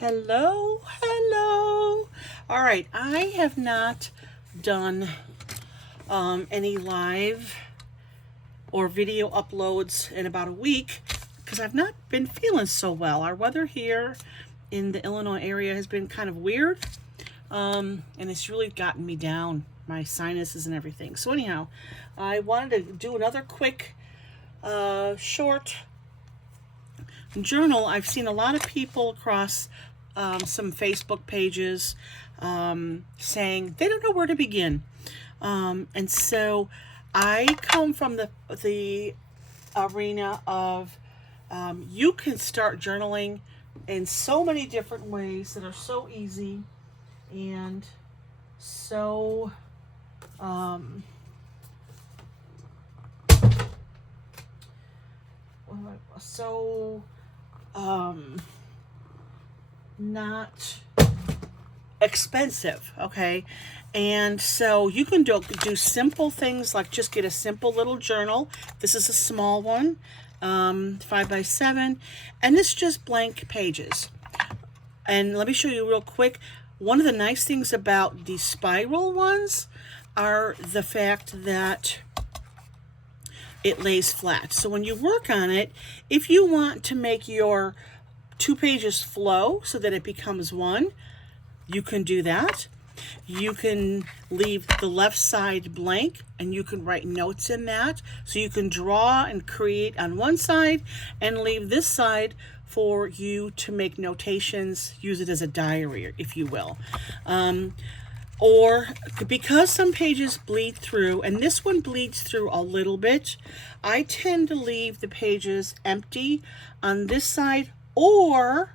Hello, hello. All right, I have not done any live or video uploads in about a week because I've not been feeling so well. Our weather here in the Illinois area has been kind of weird, and it's really gotten me down, my sinuses and everything. So anyhow, I wanted to do another quick, short journal. I've seen a lot of people across some Facebook pages saying they don't know where to begin. And so I come from the arena of you can start journaling in so many different ways that are so easy and so not expensive, okay? And so you can do simple things like just get a simple little journal. This is a small one, 5x7, and it's just blank pages. And let me show you real quick. One of the nice things about the spiral ones are the fact that it lays flat. So when you work on it, if you want to make your 2 pages flow so that it becomes one, you can do that. You can leave the left side blank and you can write notes in that. So you can draw and create on one side and leave this side for you to make notations, use it as a diary, if you will. Or because some pages bleed through, and this one bleeds through a little bit, I tend to leave the pages empty on this side, or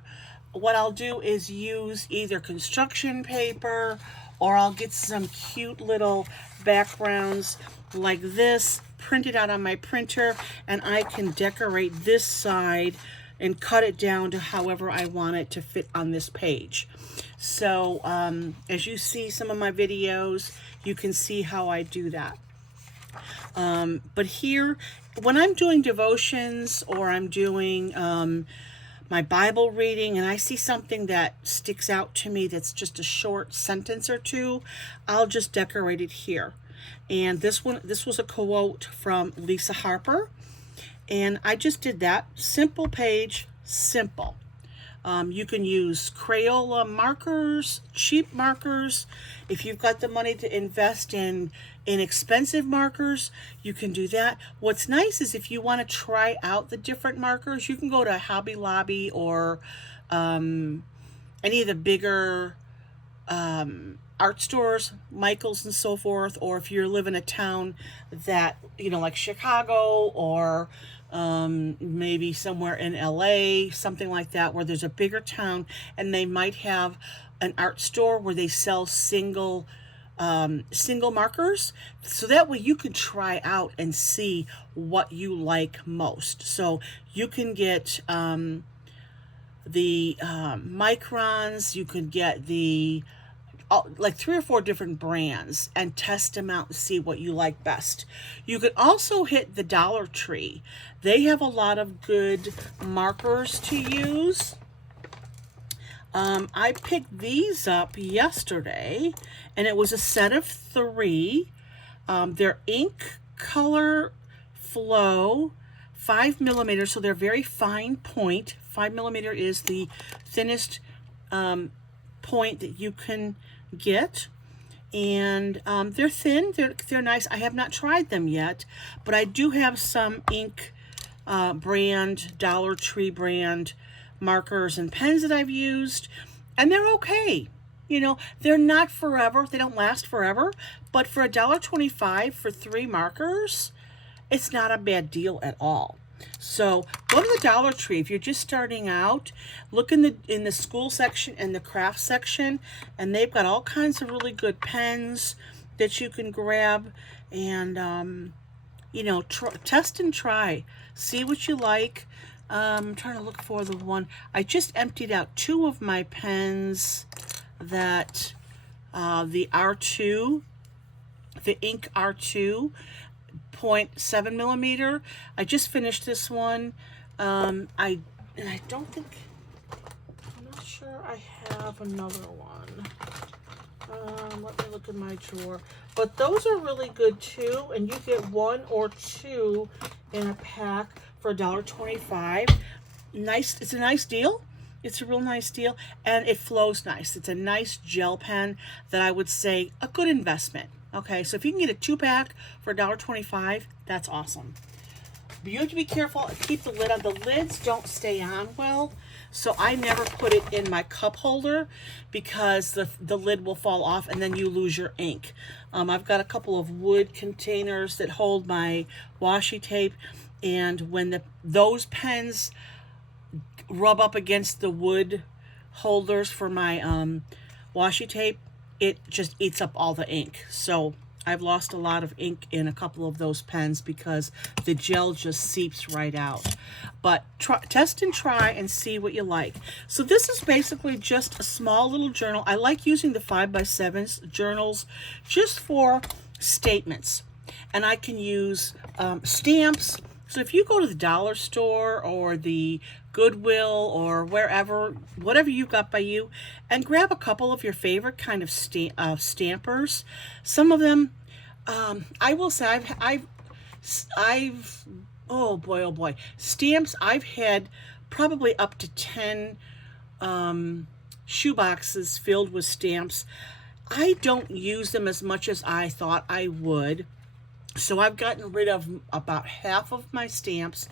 what I'll do is use either construction paper or I'll get some cute little backgrounds like this printed out on my printer, and I can decorate this side and cut it down to however I want it to fit on this page. So as you see some of my videos, you can see how I do that. But here, when I'm doing devotions or I'm doing my Bible reading and I see something that sticks out to me that's just a short sentence or two, I'll just decorate it here. And this was a quote from Lisa Harper, and I just did that. Simple page, simple. You can use Crayola markers, cheap markers. If you've got the money to invest in inexpensive markers, you can do that. What's nice is if you want to try out the different markers, you can go to Hobby Lobby or any of the bigger art stores, Michael's and so forth, or if you live in a town that, like Chicago or maybe somewhere in LA, something like that, where there's a bigger town and they might have an art store where they sell single markers, so that way you can try out and see what you like most. So you can get the microns, you can get the like 3 or 4 different brands and test them out and see what you like best. You could also hit the Dollar Tree. They have a lot of good markers to use. I picked these up yesterday and it was a set of 3. They're ink color flow 5mm, so they're very fine point. 5mm is the thinnest point that you can get, and they're thin, they're nice. I have not tried them yet, but I do have some ink brand, Dollar Tree brand markers and pens that I've used, and they're okay. They're not forever, they don't last forever, but for $1.25 for 3 markers, it's not a bad deal at all. So go to the Dollar Tree if you're just starting out. Look in the school section and the craft section, and they've got all kinds of really good pens that you can grab, and test and try, see what you like. I'm trying to look for the one. I just emptied out 2 of my pens that the R2, the ink R2 0.7mm. I just finished this one. I don't think, sure I have another one. Let me look in my drawer. But those are really good too, and you get 1 or 2 in a pack for $1.25. Nice, it's a nice deal. It's a real nice deal, and it flows nice. It's a nice gel pen that I would say a good investment. Okay, so if you can get a 2-pack for $1.25, that's awesome. But you have to be careful, keep the lid on. The lids don't stay on well, so I never put it in my cup holder because the lid will fall off and then you lose your ink. I've got a couple of wood containers that hold my washi tape, and when those pens rub up against the wood holders for my washi tape, it just eats up all the ink. So I've lost a lot of ink in a couple of those pens because the gel just seeps right out. But test and try and see what you like. So this is basically just a small little journal. I like using the 5x7 journals just for statements. And I can use stamps. So if you go to the dollar store or the Goodwill or wherever, whatever you got by you, and grab a couple of your favorite kind of stampers. Some of them, I will say, I've oh boy, stamps. I've had probably up to 10 shoe boxes filled with stamps. I don't use them as much as I thought I would. So I've gotten rid of about half of my stamps,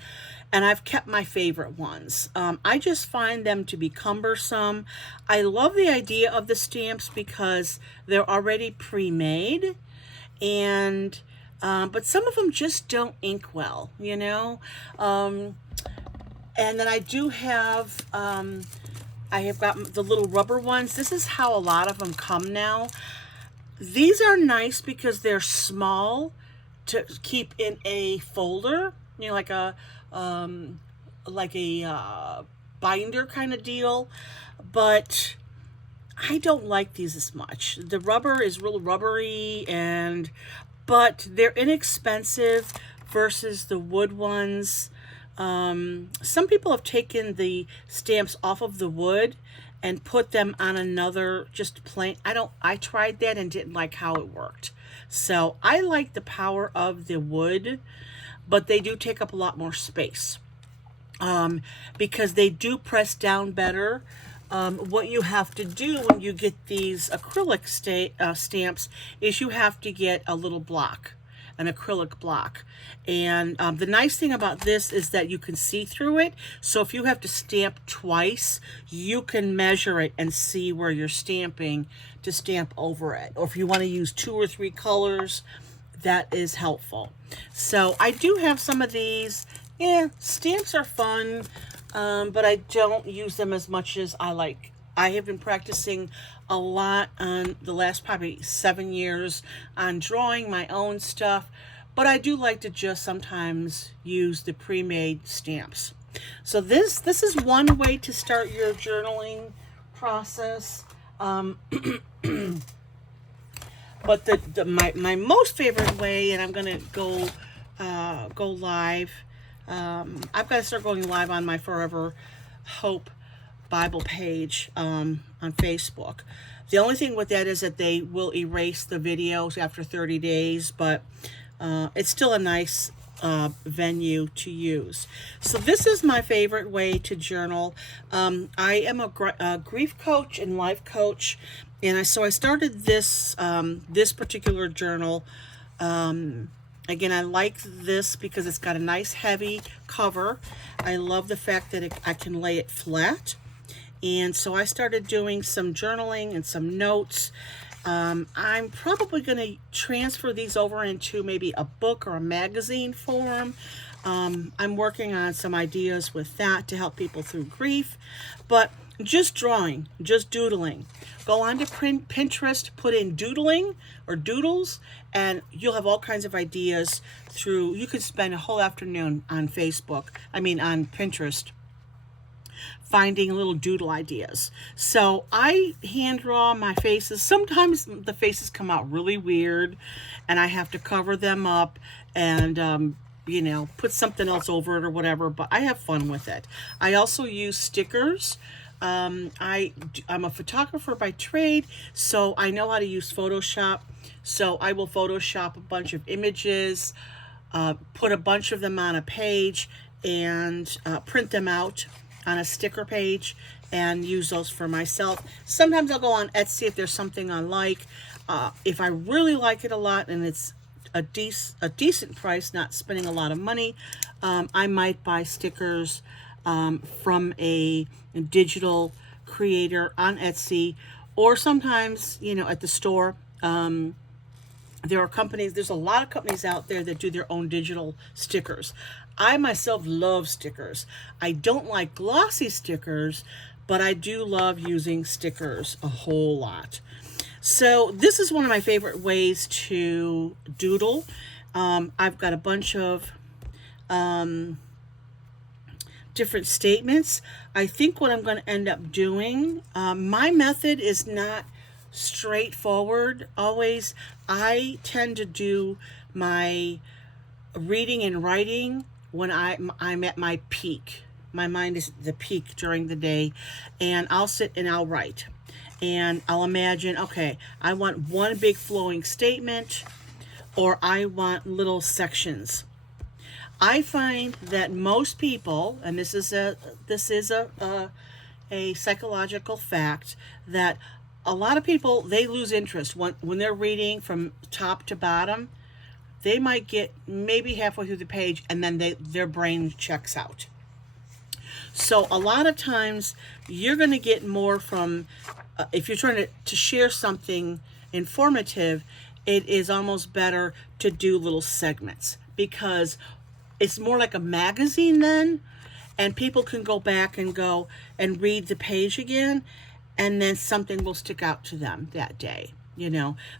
and I've kept my favorite ones. I just find them to be cumbersome. I love the idea of the stamps because they're already pre-made, and but some of them just don't ink well, you know. And then I do have, I have got the little rubber ones. This is how a lot of them come now. These are nice because they're small to keep in a folder, you know, like a binder kind of deal, but I don't like these as much. The rubber is real rubbery, but they're inexpensive versus the wood ones. Some people have taken the stamps off of the wood and put them on another just plain. I tried that and didn't like how it worked. So I like the power of the wood, but they do take up a lot more space because they do press down better. What you have to do when you get these acrylic stamps is you have to get a little block, an acrylic block. And the nice thing about this is that you can see through it. So if you have to stamp twice, you can measure it and see where you're stamping to stamp over it. Or if you want to use 2 or 3 colors, that is helpful. So I do have some of these. Yeah, stamps are fun, but I don't use them as much as I like. I have been practicing a lot on the last probably 7 years on drawing my own stuff, but I do like to just sometimes use the pre-made stamps. So this is one way to start your journaling process. But my most favorite way, and I'm gonna go live. I've got to start going live on my Forever Hope Bible page on Facebook. The only thing with that is that they will erase the videos after 30 days, but it's still a nice venue to use. So this is my favorite way to journal. I am a grief coach and life coach, and so I started this this particular journal. Again, I like this because it's got a nice heavy cover. I love the fact that I can lay it flat. And so I started doing some journaling and some notes. I'm probably going to transfer these over into maybe a book or a magazine form. I'm working on some ideas with that to help people through grief. But just drawing, just doodling. Go on to Pinterest, put in doodling or doodles, and you'll have all kinds of ideas through. You could spend a whole afternoon on on Pinterest, finding little doodle ideas. So I hand draw my faces. Sometimes the faces come out really weird and I have to cover them up and put something else over it or whatever, but I have fun with it. I also use stickers. I'm a photographer by trade, so I know how to use Photoshop. So I will Photoshop a bunch of images, put a bunch of them on a page, and print them out on a sticker page and use those for myself. Sometimes I'll go on Etsy if there's something I like. If I really like it a lot and it's a decent price, not spending a lot of money, I might buy stickers from a digital creator on Etsy, or sometimes, at the store. There are companies, there's a lot of companies out there that do their own digital stickers. I myself love stickers. I don't like glossy stickers, but I do love using stickers a whole lot. So this is one of my favorite ways to doodle. I've got a bunch of different statements. I think what I'm going to end up doing, my method is not straightforward always. I tend to do my reading and writing when I'm at my peak. My mind is the peak during the day, and I'll sit and I'll write. And I'll imagine, okay, I want one big flowing statement, or I want little sections. I find that most people, and this is a psychological fact, that a lot of people, they lose interest when they're reading from top to bottom. They might get maybe halfway through the page and then their brain checks out. So a lot of times you're going to get more from, if you're trying to share something informative, it is almost better to do little segments, because it's more like a magazine then, and people can go back and go and read the page again, and then something will stick out to them that day,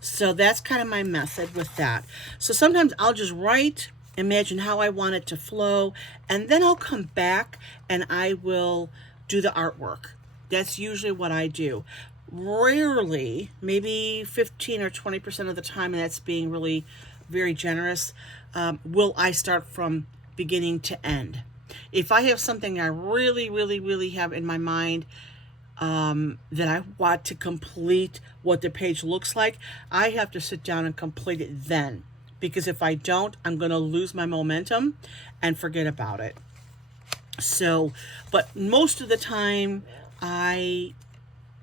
So that's kind of my method with that. So sometimes I'll just write, imagine how I want it to flow, and then I'll come back and I will do the artwork. That's usually what I do. Rarely, maybe 15 or 20% of the time, and that's being really very generous, will I start from beginning to end. If I have something I really, really, really have in my mind, that I want to complete what the page looks like, I have to sit down and complete it then. Because if I don't, I'm going to lose my momentum and forget about it. So, but most of the time, I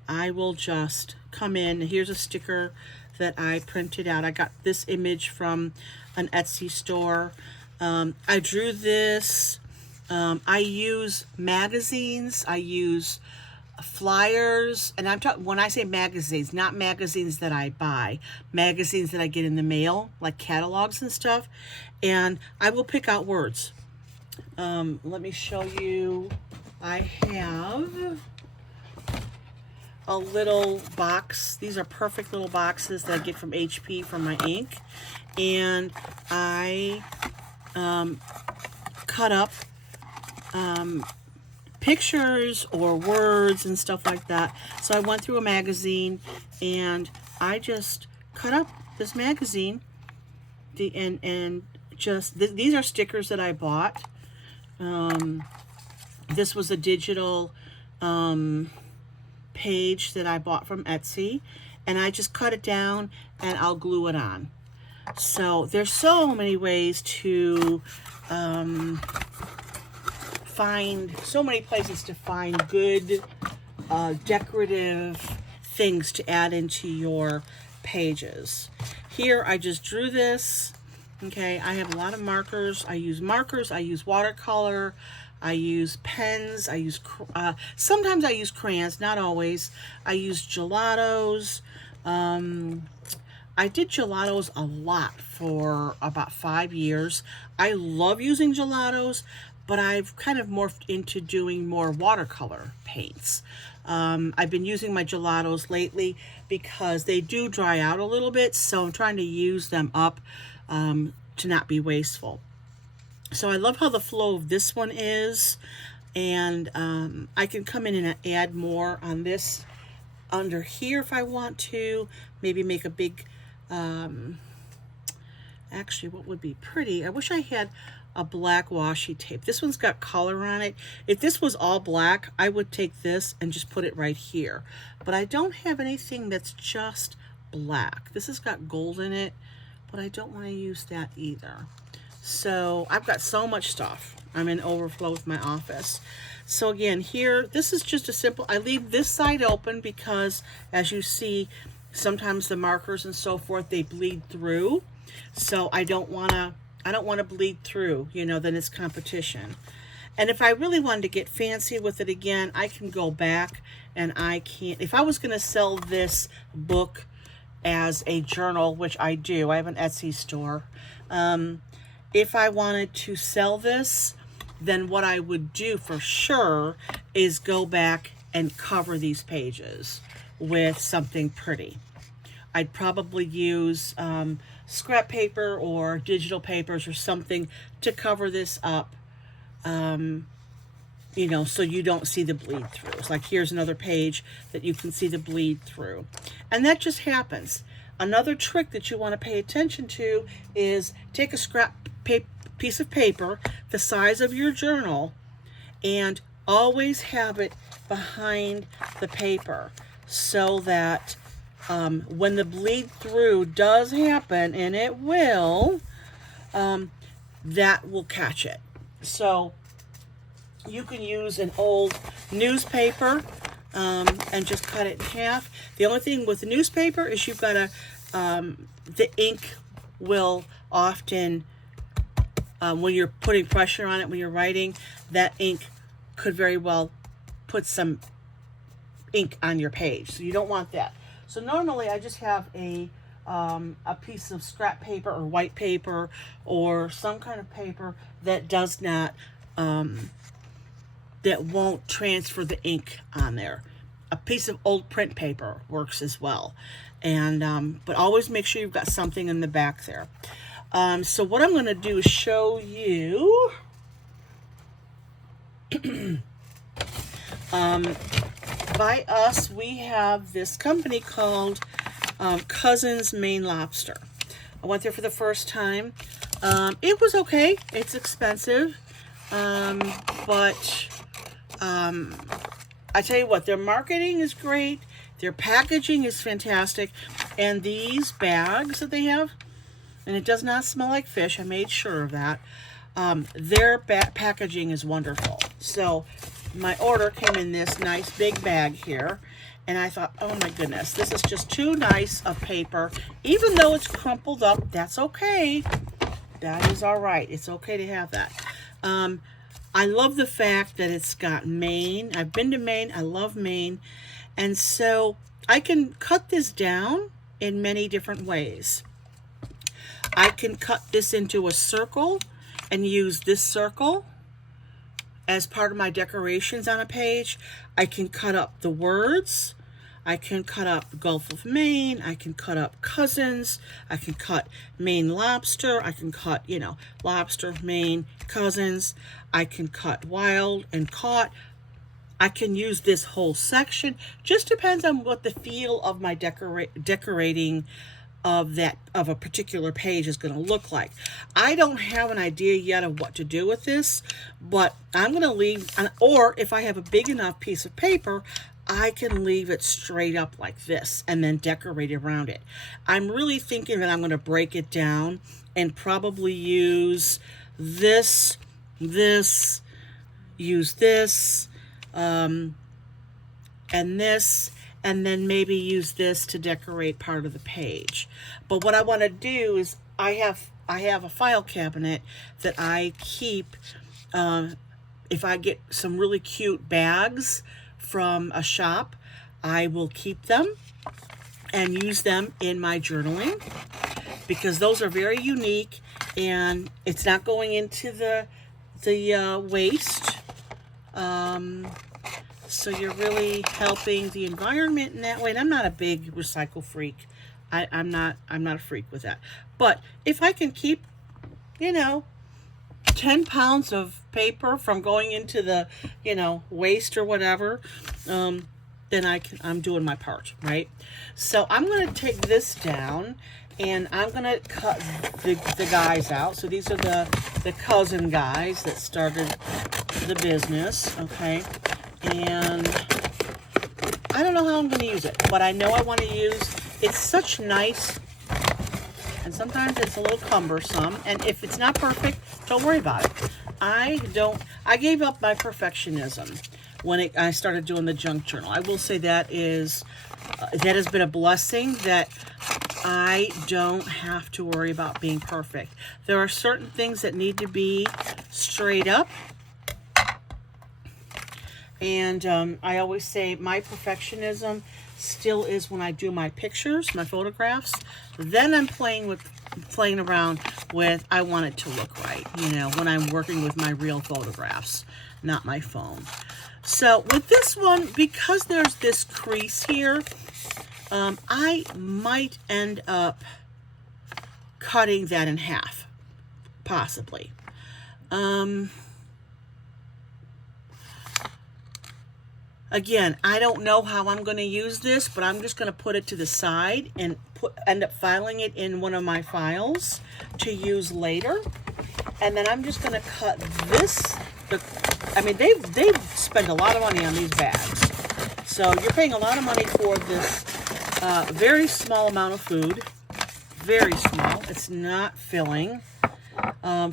will just come in. Here's a sticker that I printed out. I got this image from an Etsy store. I drew this. I use magazines. I use flyers, and I'm talking, when I say magazines, not magazines that I buy, magazines that I get in the mail, like catalogs and stuff, and I will pick out words. Let me show you. I have a little box. These are perfect little boxes that I get from HP for my ink, and I cut up pictures or words and stuff like that. So I went through a magazine and I just cut up this magazine. These are stickers that I bought. This was a digital page that I bought from Etsy, and I just cut it down and I'll glue it on. So there's so many ways to find, so many places to find good decorative things to add into your pages. Here I just drew this. Okay, I have a lot of markers. I use watercolor, I use pens, I use sometimes I use crayons, not always. I use gelatos. I did gelatos a lot for about 5 years. I love using gelatos, but I've kind of morphed into doing more watercolor paints. I've been using my gelatos lately because they do dry out a little bit, so I'm trying to use them up to not be wasteful. So I love how the flow of this one is, and I can come in and add more on this under here if I want to. Maybe make a big, actually what would be pretty, I wish I had a black washi tape. This one's got color on it. If this was all black, I would take this and just put it right here. But I don't have anything that's just black. This has got gold in it, but I don't want to use that either. So I've got so much stuff. I'm in overflow with my office. So again, here, this is just a simple, I leave this side open because as you see, sometimes the markers and so forth, they bleed through. So I don't want to bleed through, you know, then it's competition. And if I really wanted to get fancy with it again, I can go back and I can't, if I was going to sell this book as a journal, which I do, I have an Etsy store. If I wanted to sell this, then what I would do for sure is go back and cover these pages with something pretty. I'd probably use scrap paper or digital papers or something to cover this up, you know, so you don't see the bleed through. It's like here's another page that you can see the bleed through. And that just happens. Another trick that you want to pay attention to is take a scrap piece of paper the size of your journal and always have it behind the paper so that when the bleed through does happen, and it will, that will catch it. So you can use an old newspaper and just cut it in half. The only thing with the newspaper is you've got to, the ink will often, when you're putting pressure on it, when you're writing, that ink could very well put some ink on your page. So you don't want that. So normally I just have a piece of scrap paper or white paper or some kind of paper that does not, that won't transfer the ink on there. A piece of old print paper works as well. And, but always make sure you've got something in the back there. So what I'm going to do is show you by us, we have this company called Cousin's Maine Lobster. I went there for the first time. It was okay. It's expensive. But I tell you what, their marketing is great. Their packaging is fantastic. And these bags that they have, and it does not smell like fish. I made sure of that. Their packaging is wonderful. So my order came in this nice big bag here. And I thought, oh my goodness, this is just too nice of paper. Even though it's crumpled up, that's okay. That is all right. It's okay to have that. I love the fact that it's got Maine. I've been to Maine. I love Maine. And so I can cut this down in many different ways. I can cut this into a circle and use this circle as part of my decorations on a page. I can cut up the words. I can cut up Gulf of Maine. I can cut up cousins. I can cut Maine lobster. I can cut, you know, lobster, Maine, cousins. I can cut wild and caught. I can use this whole section. Just depends on what the feel of my decorating of a particular page is going to look like. I don't have an idea yet of what to do with this, but I'm going to leave, or if I have a big enough piece of paper, I can leave it straight up like this and then decorate around it. I'm really thinking that I'm going to break it down and probably use this, use this, and this, and then maybe use this to decorate part of the page. But what I want to do is I have a file cabinet that I keep, if I get some really cute bags from a shop, I will keep them and use them in my journaling because those are very unique and it's not going into the waste. So you're really helping the environment in that way. And I'm not a big recycle freak. I'm not a freak with that. But if I can keep, 10 pounds of paper from going into the, waste or whatever, then I'm doing my part, right? So I'm going to take this down And I'm going to cut the guys out. So these are the cousin guys that started the business, okay? And I don't know how I'm going to use it, but I know I want to use, it's such nice, and sometimes it's a little cumbersome, and if it's not perfect, don't worry about it. I gave up my perfectionism when I started doing the junk journal. I will say that has been a blessing, that I don't have to worry about being perfect. There are certain things that need to be straight up. And I always say my perfectionism still is when I do my pictures, my photographs. Then I'm playing around with, I want it to look right, when I'm working with my real photographs, not my phone. So with this one, because there's this crease here, I might end up cutting that in half, possibly. Again, I don't know how I'm going to use this, but I'm just going to put it to the side and end up filing it in one of my files to use later. And then I'm just going to cut this. I mean, they've spent a lot of money on these bags. So you're paying a lot of money for this very small amount of food. Very small. It's not filling.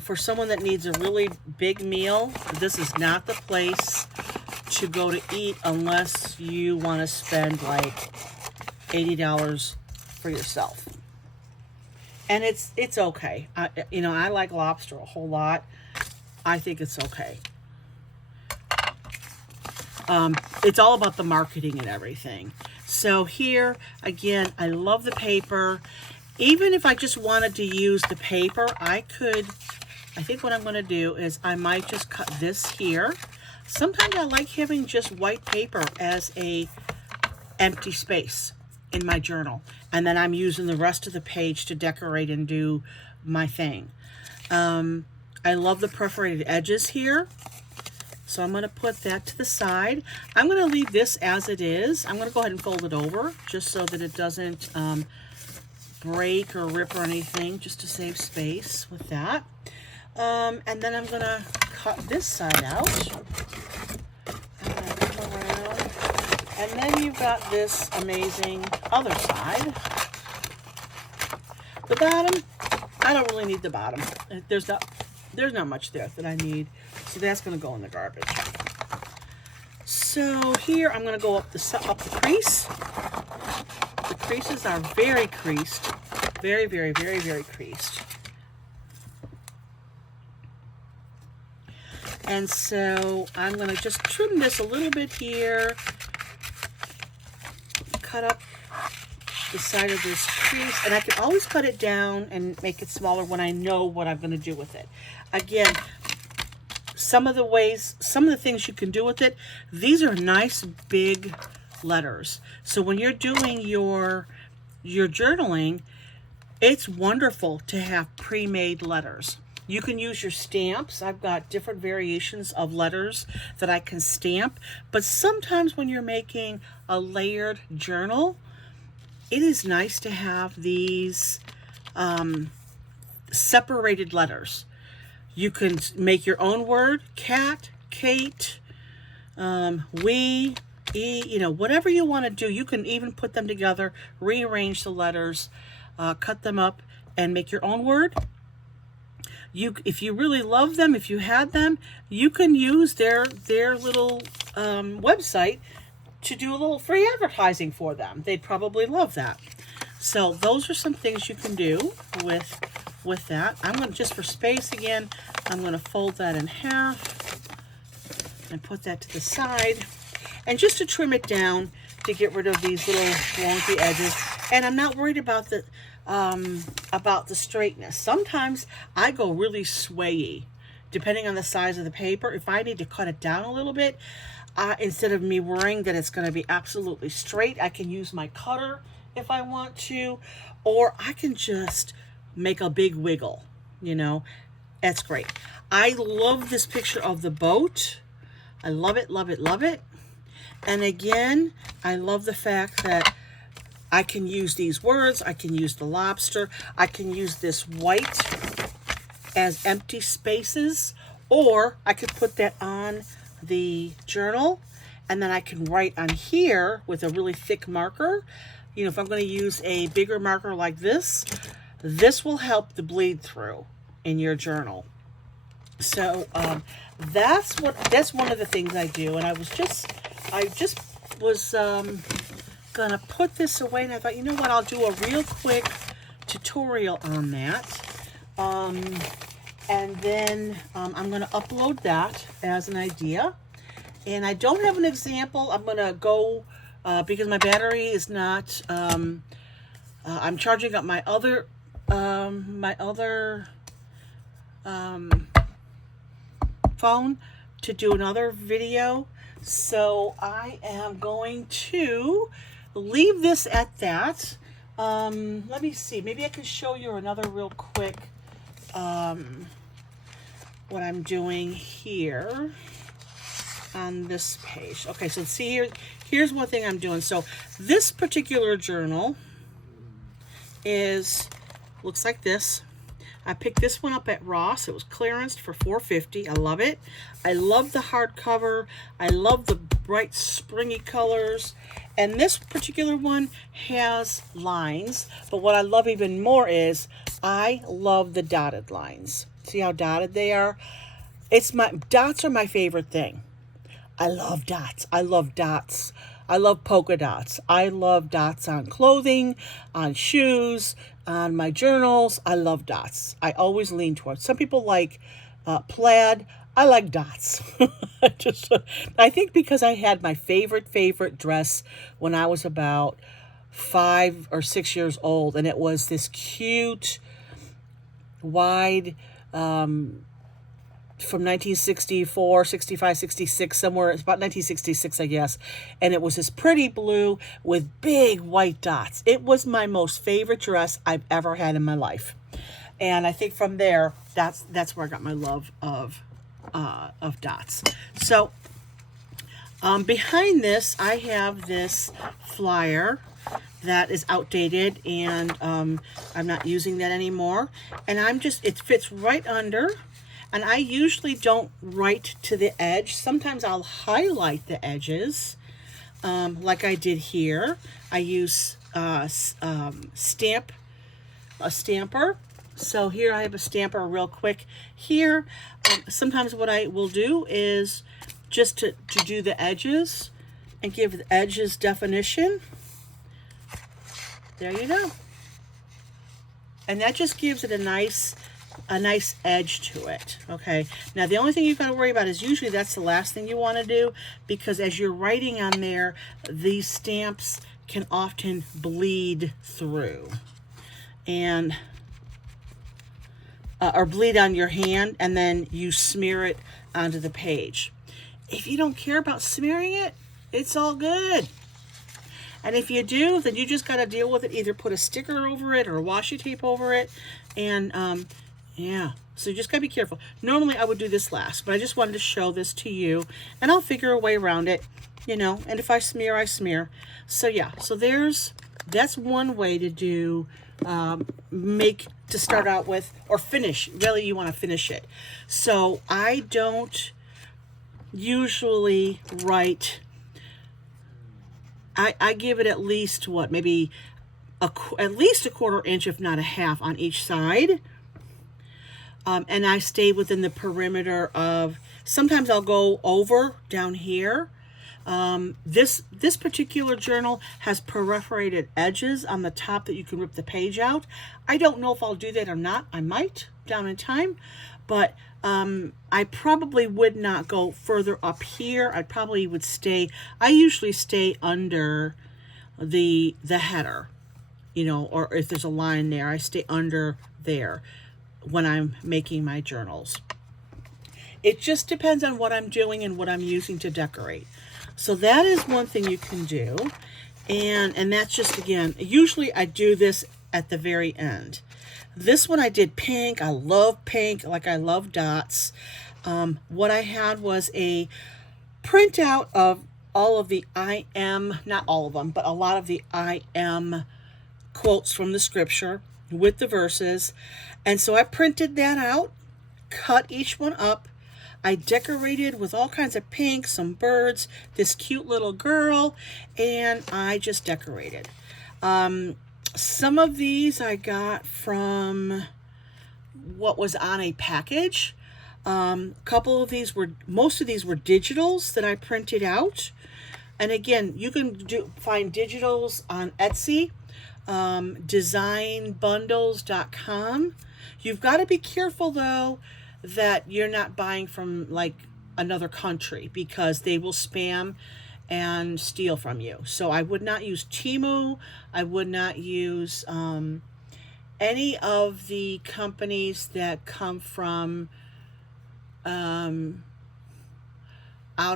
For someone that needs a really big meal, this is not the place to go to eat unless you want to spend like $80 for yourself. And it's okay. I like lobster a whole lot. I think it's okay. It's all about the marketing and everything. So here, again, I love the paper. Even if I just wanted to use the paper, I think what I'm going to do is I might just cut this here. Sometimes I like having just white paper as a empty space in my journal. And then I'm using the rest of the page to decorate and do my thing. I love the perforated edges here. So I'm going to put that to the side. I'm going to leave this as it is. I'm going to go ahead and fold it over just so that it doesn't break or rip or anything, just to save space with that. And then I'm going to cut this side out. And then come around. And then you've got this amazing other side. The bottom, I don't really need the bottom. There's not much there that I need. So that's going to go in the garbage. So here I'm going to go up the crease. The creases are very creased. Very, very, very, very creased. And so I'm going to just trim this a little bit here. Cut up the side of this crease. And I can always cut it down and make it smaller when I know what I'm going to do with it. Again, some of the things you can do with it, these are nice big letters. So when you're doing your journaling, it's wonderful to have pre-made letters. You can use your stamps. I've got different variations of letters that I can stamp. But sometimes when you're making a layered journal, it is nice to have these separated letters. You can make your own word, cat, Kate, we, whatever you want to do. You can even put them together, rearrange the letters, cut them up, and make your own word. If you really love them, if you had them, you can use their little website to do a little free advertising for them. They'd probably love that. So those are some things you can do with that. I'm going to, just for space again, I'm going to fold that in half and put that to the side. And just to trim it down to get rid of these little wonky edges. And I'm not worried about the straightness. Sometimes I go really swayy, depending on the size of the paper. If I need to cut it down a little bit, instead of me worrying that it's going to be absolutely straight, I can use my cutter if I want to, or I can just make a big wiggle, That's great. I love this picture of the boat. I love it, love it, love it. And again, I love the fact that I can use these words, I can use the lobster, I can use this white as empty spaces, or I could put that on the journal and then I can write on here with a really thick marker. You know, if I'm going to use a bigger marker like this will help the bleed through in your journal. So that's one of the things I do. And I just was gonna put this away, and I thought, you know what, I'll do a real quick tutorial on that. And then I'm going to upload that as an idea. And I don't have an example. I'm going to go, because my battery is not, I'm charging up my other phone to do another video. So I am going to leave this at that. Let me see. Maybe I can show you another real quick what I'm doing here on this page. Okay, so see here, here's one thing I'm doing. So this particular journal looks like this. I picked this one up at Ross. It was clearanced for $4.50. I love it. I love the hardcover. I love the bright springy colors. And this particular one has lines. But what I love even more is I love the dotted lines. See how dotted they are? Dots are my favorite thing. I love dots. I love dots. I love polka dots. I love dots on clothing, on shoes, on my journals. I love dots. I always lean towards. Some people like plaid. I like dots. I think because I had my favorite dress when I was about 5 or 6 years old, and it was this cute, wide, from 1964, 65, 66, somewhere. It's about 1966, I guess. And it was this pretty blue with big white dots. It was my most favorite dress I've ever had in my life. And I think from there, that's where I got my love of dots. So behind this, I have this flyer that is outdated, and I'm not using that anymore. And it fits right under. And I usually don't write to the edge. Sometimes I'll highlight the edges, like I did here. I use a stamper. So here I have a stamper real quick here. Sometimes what I will do is just to do the edges and give the edges definition. There you go. And that just gives it a nice edge to it. Okay, now the only thing you've got to worry about is usually that's the last thing you want to do, because as you're writing on there, these stamps can often bleed through and or bleed on your hand, and then you smear it onto the page. If you don't care about smearing it, it's all good. And if you do, then you just got to deal with it. Either put a sticker over it or washi tape over it. And yeah, so you just got to be careful. Normally I would do this last, but I just wanted to show this to you. And I'll figure a way around it, you know. And if I smear, I smear. So yeah, so that's one way to do, to start out with, or finish. Really, you want to finish it. So I don't usually write... I give it at least, maybe at least a 1/4 inch, if not a half, on each side. And I stay within the perimeter of, sometimes I'll go over down here. This particular journal has perforated edges on the top that you can rip the page out. I don't know if I'll do that or not. I might down in time, but I probably would not go further up here. I probably would I usually stay under the header, you know, or if there's a line there, I stay under there when I'm making my journals. It just depends on what I'm doing and what I'm using to decorate. So that is one thing you can do. And that's just, again, usually I do this at the very end. This one I did pink. I love pink, like I love dots. What I had was a printout of all of the I am, not all of them, but a lot of the I am quotes from the scripture with the verses. And so I printed that out, cut each one up. I decorated with all kinds of pink, some birds, this cute little girl, and I just decorated. Some of these I got from what was on a package. Most of these were digitals that I printed out. And again, you can find digitals on Etsy, designbundles.com. You've got to be careful though that you're not buying from like another country, because they will spam and steal from you. So I would not use Temu. I would not use any of the companies that come from out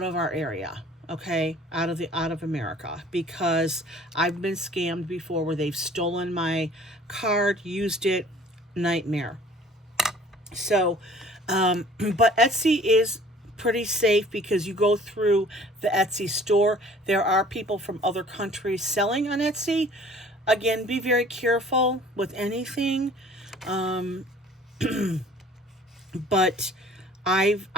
of our area, okay, out of America, because I've been scammed before where they've stolen my card, used it, nightmare. So but Etsy is pretty safe because you go through the Etsy store. There are people from other countries selling on Etsy. Again, be very careful with anything. But I've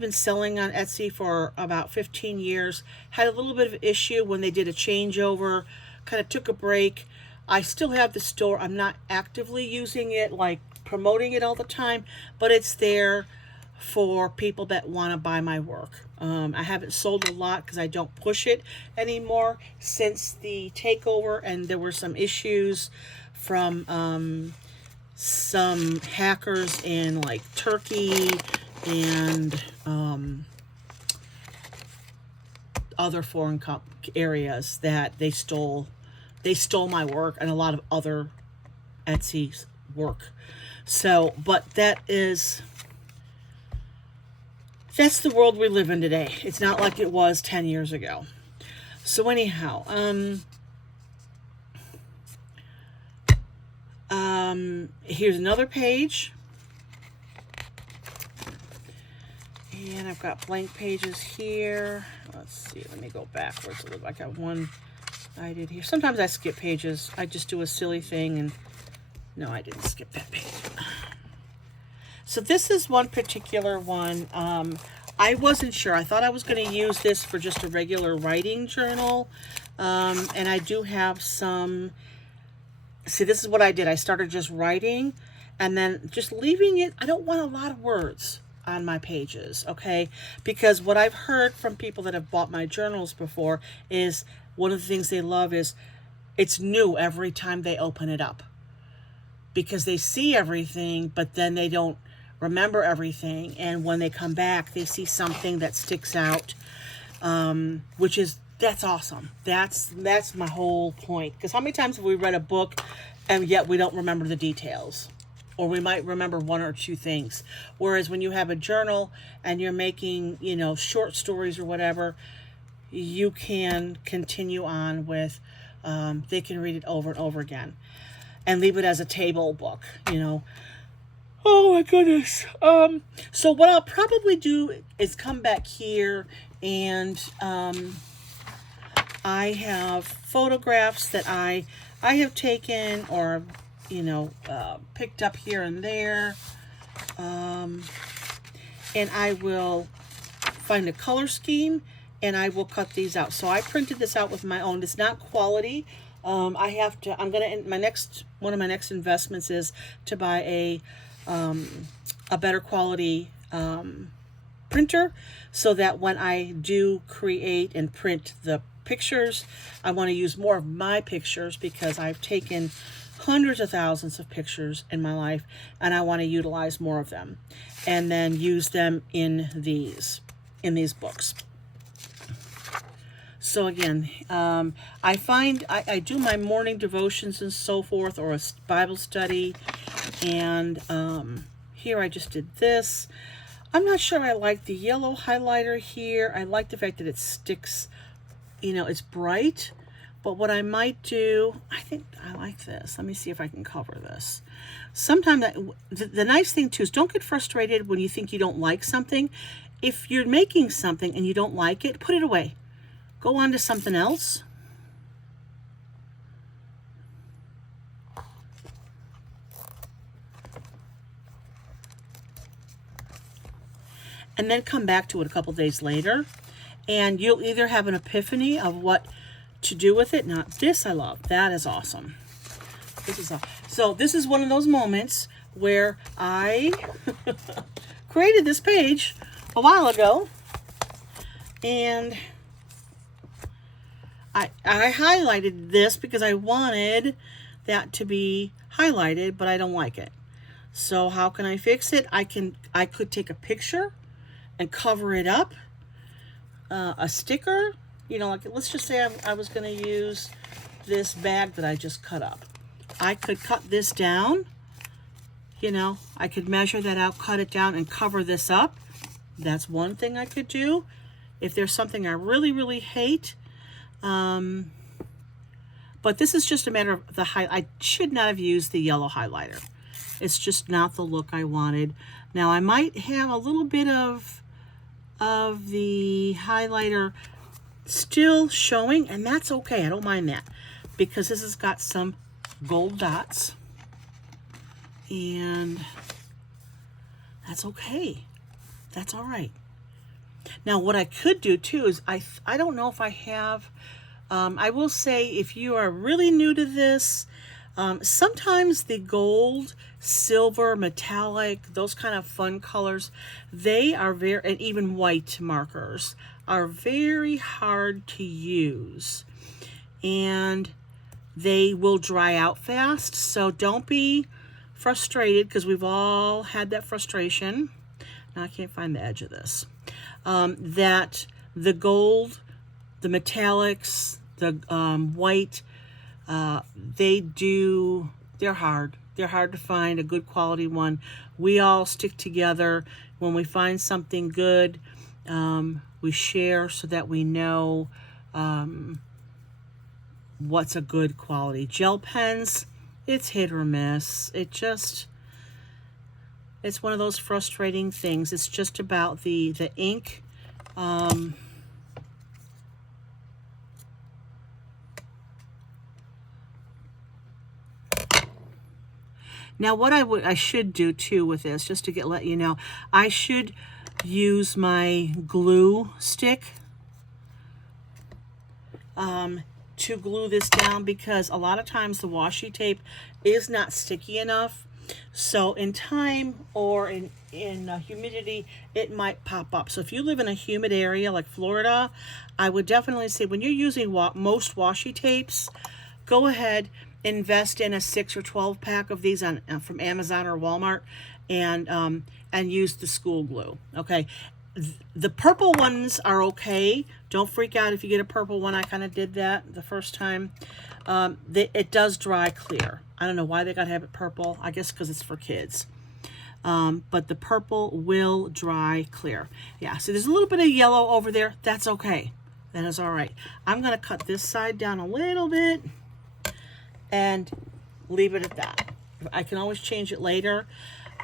been selling on Etsy for about 15 years. Had a little bit of issue when they did a changeover, kind of took a break. I still have the store. I'm not actively using it, like promoting it all the time, but it's there for people that want to buy my work. I haven't sold a lot because I don't push it anymore since the takeover, and there were some issues from some hackers in like Turkey and other foreign areas that they stole my work and a lot of other Etsy work. So, but that's the world we live in today. It's not like it was 10 years ago. So anyhow, here's another page. And I've got blank pages here. Let's see, let me go backwards a little. I got one I did here. Sometimes I skip pages. I just do a silly thing, and no, I didn't skip that page. So this is one particular one. I wasn't sure. I thought I was going to use this for just a regular writing journal. And I do have some. See, this is what I did. I started just writing and then just leaving it. I don't want a lot of words on my pages, okay? Because what I've heard from people that have bought my journals before is one of the things they love is it's new every time they open it up. Because they see everything, but then they don't remember everything. And when they come back, they see something that sticks out, that's awesome. That's my whole point. Because how many times have we read a book and yet we don't remember the details? Or we might remember one or two things. Whereas when you have a journal and you're making, short stories or whatever, you can continue on with, they can read it over and over again. And leave it as a table book, Oh my goodness. So what I'll probably do is come back here and I have photographs that I have taken or, picked up here and there. And I will find a color scheme and I will cut these out. So I printed this out with my own. It's not quality. One of my next investments is to buy a better quality printer, so that when I do create and print the pictures, I want to use more of my pictures because I've taken hundreds of thousands of pictures in my life and I want to utilize more of them and then use them in these books. So again, I find I do my morning devotions and so forth, or a Bible study, and here I just did this. I'm not sure I like the yellow highlighter here. I like the fact that it sticks, it's bright. But what I might do, I think I like this. Let me see if I can cover this. Sometimes the nice thing too is don't get frustrated when you think you don't like something. If you're making something and you don't like it, put it away. go on to something else. And then come back to it a couple days later, and you'll either have an epiphany of what to do with it. Now, this I love. That is awesome. So this is one of those moments where I created this page a while ago, and I highlighted this because I wanted that to be highlighted, but I don't like it. So how can I fix it? I could take a picture and cover it up. A sticker, you know, like let's just say I was going to use this bag that I just cut up. I could cut this down, you know, I could measure that out, cut it down, and cover this up. That's one thing I could do. If there's something I really, really hate, but this is just a matter of the I should not have used the yellow highlighter. It's just not the look I wanted. Now I might have a little bit of the highlighter still showing, and that's okay. I don't mind that because this has got some gold dots, and that's okay. That's all right. Now what I could do too is I don't know if I have, I will say if you are really new to this, sometimes the gold, silver, metallic, those kind of fun colors, they are very, and even white markers are very hard to use, and they will dry out fast. So don't be frustrated, because we've all had that frustration. Now I can't find the edge of this. That the gold, the metallics, the white, they're hard. They're hard to find a good quality one. We all stick together. When we find something good, we share so that we know what's a good quality. Gel pens, it's hit or miss. It's one of those frustrating things. It's just about the ink. Now what I should do too with this, just to let you know, I should use my glue stick to glue this down, because a lot of times the washi tape is not sticky enough. So in time or in humidity, it might pop up. So if you live in a humid area like Florida, I would definitely say when you're using most washi tapes, go ahead, invest in a 6 or 12 pack of these from Amazon or Walmart, and use the school glue. Okay, the purple ones are okay. Don't freak out if you get a purple one. I kind of did that the first time. It does dry clear. I don't know why they got to have it purple. I guess because it's for kids. But the purple will dry clear. Yeah, so there's a little bit of yellow over there. That's okay. That is all right. I'm going to cut this side down a little bit and leave it at that. I can always change it later.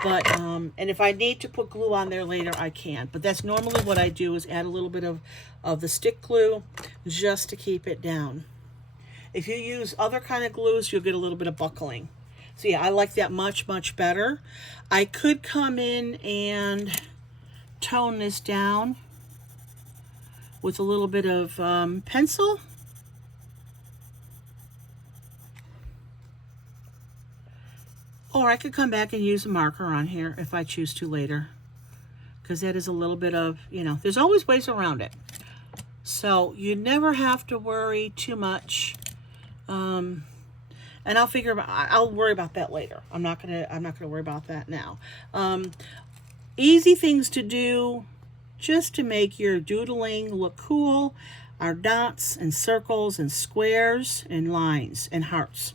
But, and if I need to put glue on there later, I can. But that's normally what I do, is add a little bit of the stick glue just to keep it down. If you use other kind of glues, you'll get a little bit of buckling. So yeah, I like that much, much better. I could come in and tone this down with a little bit of pencil. Or I could come back and use a marker on here if I choose to later, because that is a little bit of, you know, there's always ways around it. So you never have to worry too much. And I'll worry about that later. I'm not gonna worry about that now. Easy things to do just to make your doodling look cool are dots and circles and squares and lines and hearts.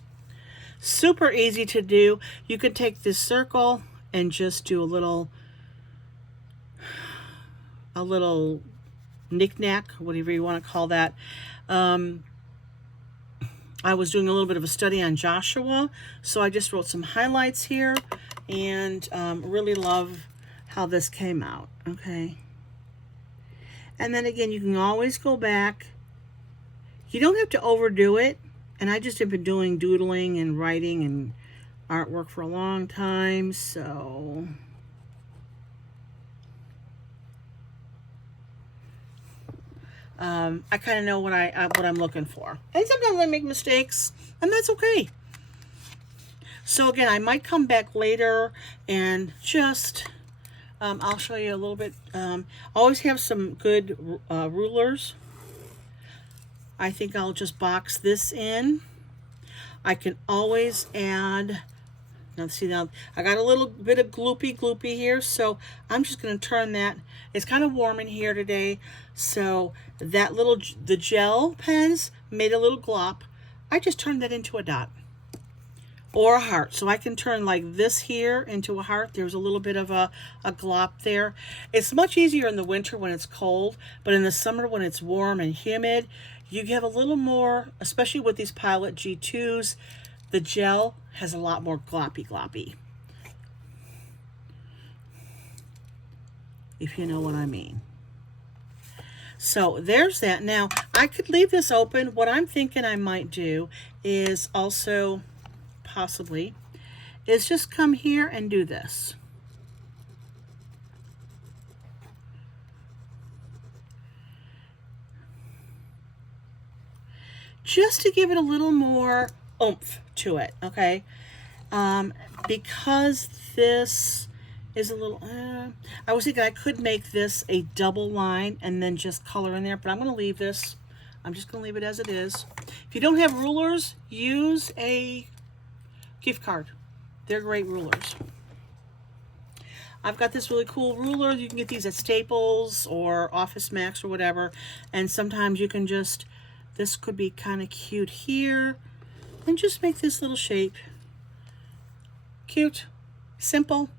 Super easy to do. You could take this circle and just do a little knick-knack, whatever you want to call that. I was doing a little bit of a study on Joshua, so I just wrote some highlights here, and really love how this came out. Okay. And then again, you can always go back You don't have to overdo it. And I just have been doing doodling and writing and artwork for a long time, so I kind of know what I'm looking for. And sometimes I make mistakes, and that's okay. So again, I might come back later and just I'll show you a little bit. Always have some good rulers. I think I'll just box this in. I can always add, now see, now I got a little bit of gloopy here, so I'm just going to turn that. It's kind of warm in here today, so that the gel pens made a little glop. I just turned that into a dot or a heart. So I can turn like this here into a heart. There's a little bit of a glop there. It's much easier in the winter when it's cold, but in the summer when it's warm and humid, you have a little more, especially with these Pilot G2s, the gel has a lot more gloppy. If you know what I mean. So there's that. Now, I could leave this open. What I'm thinking I might do is also, possibly, is just come here and do this. Just to give it a little more oomph to it, okay? Because this is a little, I was thinking I could make this a double line and then just color in there, but I'm going to leave this. I'm just going to leave it as it is. If you don't have rulers, use a gift card. They're great rulers. I've got this really cool ruler. You can get these at Staples or Office Max or whatever, and sometimes you can just, this could be kind of cute here, and just make this little shape. Cute, simple.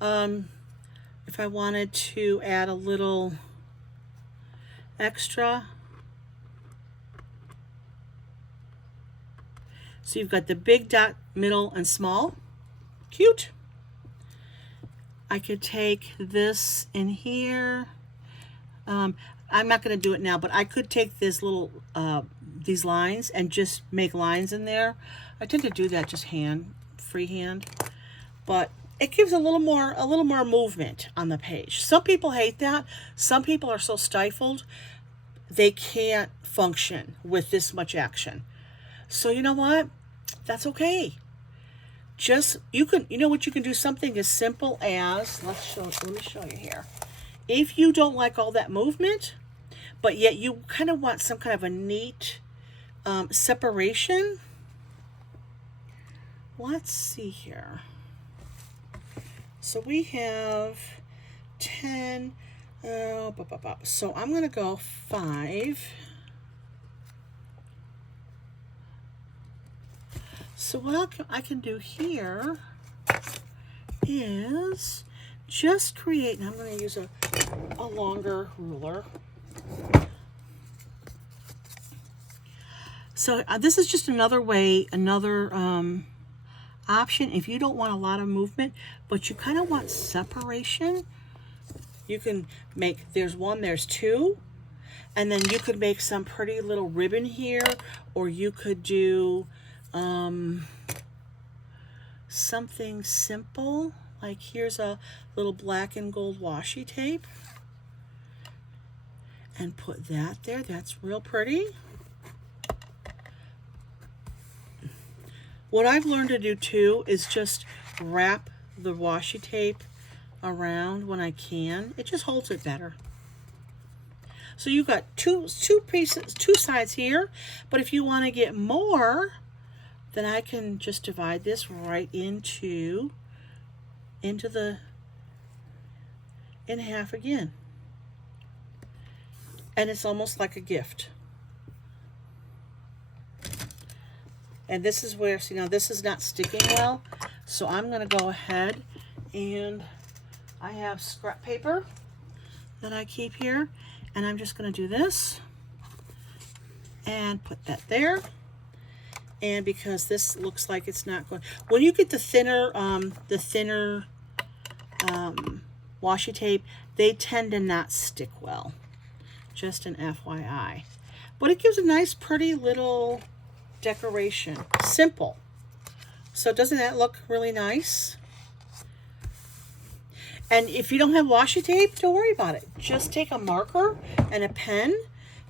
If I wanted to add a little extra, so you've got the big dot, middle, and small. Cute. I could take this in here. I'm not going to do it now, but I could take this little these lines and just make lines in there. I tend to do that just freehand, but it gives a little more movement on the page. Some people hate that. Some people are so stifled they can't function with this much action. So you know what? That's okay. Just you know what you can do, something as simple as, let me show you here. If you don't like all that movement, but yet you kind of want some kind of a neat separation. Let's see here. So we have 10, so I'm going to go 5. So what I can do here is just create, and I'm going to use a longer ruler. So this is just another way, another option. If you don't want a lot of movement, but you kind of want separation, you can make, there's 1, there's 2, and then you could make some pretty little ribbon here, or you could do something simple, like here's a little black and gold washi tape, and put that there. That's real pretty. What I've learned to do too is just wrap the washi tape around when I can. It just holds it better. So you've got two pieces, 2 sides here, but if you want to get more, then I can just divide this right in half again. And it's almost like a gift. And this is where, see, now this is not sticking well, so I'm going to go ahead, and I have scrap paper that I keep here, and I'm just going to do this and put that there. And because this looks like it's not going, when you get the thinner washi tape, they tend to not stick well. Just an FYI. but it gives a nice, pretty little decoration. Simple. So doesn't that look really nice? And if you don't have washi tape, don't worry about it. Just take a marker and a pen.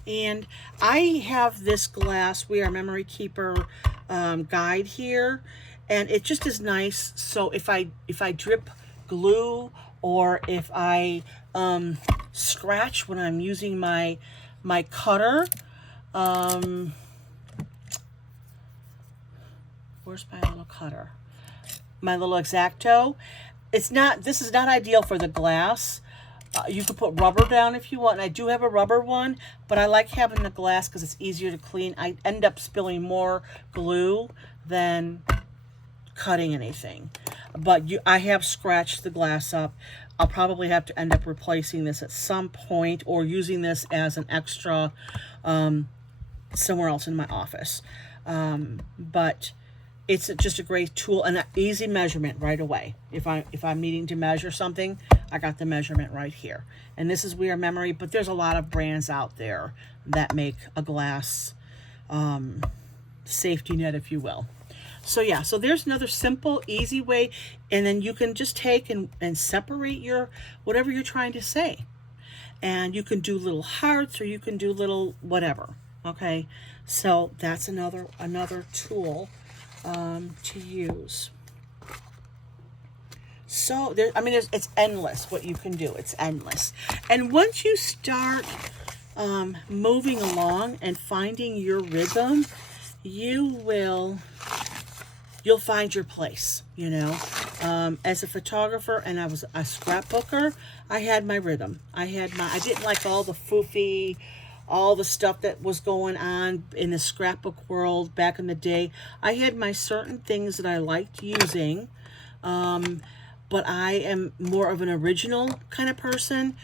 And I have this glass, We Are Memory Keeper guide here. And it just is nice. So if I drip glue, or if I scratch when I'm using my cutter, where's my little cutter? My little X-Acto. This is not ideal for the glass. You could put rubber down if you want, and I do have a rubber one, but I like having the glass because it's easier to clean. I end up spilling more glue than cutting anything. But I have scratched the glass up. I'll probably have to end up replacing this at some point, or using this as an extra somewhere else in my office. But it's just a great tool and an easy measurement right away. If I'm needing to measure something, I got the measurement right here. And this is We Are Memory, but there's a lot of brands out there that make a glass safety net, if you will. So yeah, so there's another simple, easy way. And then you can just take and separate your whatever you're trying to say. And you can do little hearts, or you can do little whatever. Okay, so that's another tool to use. So it's endless what you can do. It's endless. And once you start moving along and finding your rhythm, you'll find your place. As a photographer, and I was a scrapbooker, I had my rhythm. I didn't like all the foofy, all the stuff that was going on in the scrapbook world back in the day. I had my certain things that I liked using, but I am more of an original kind of person.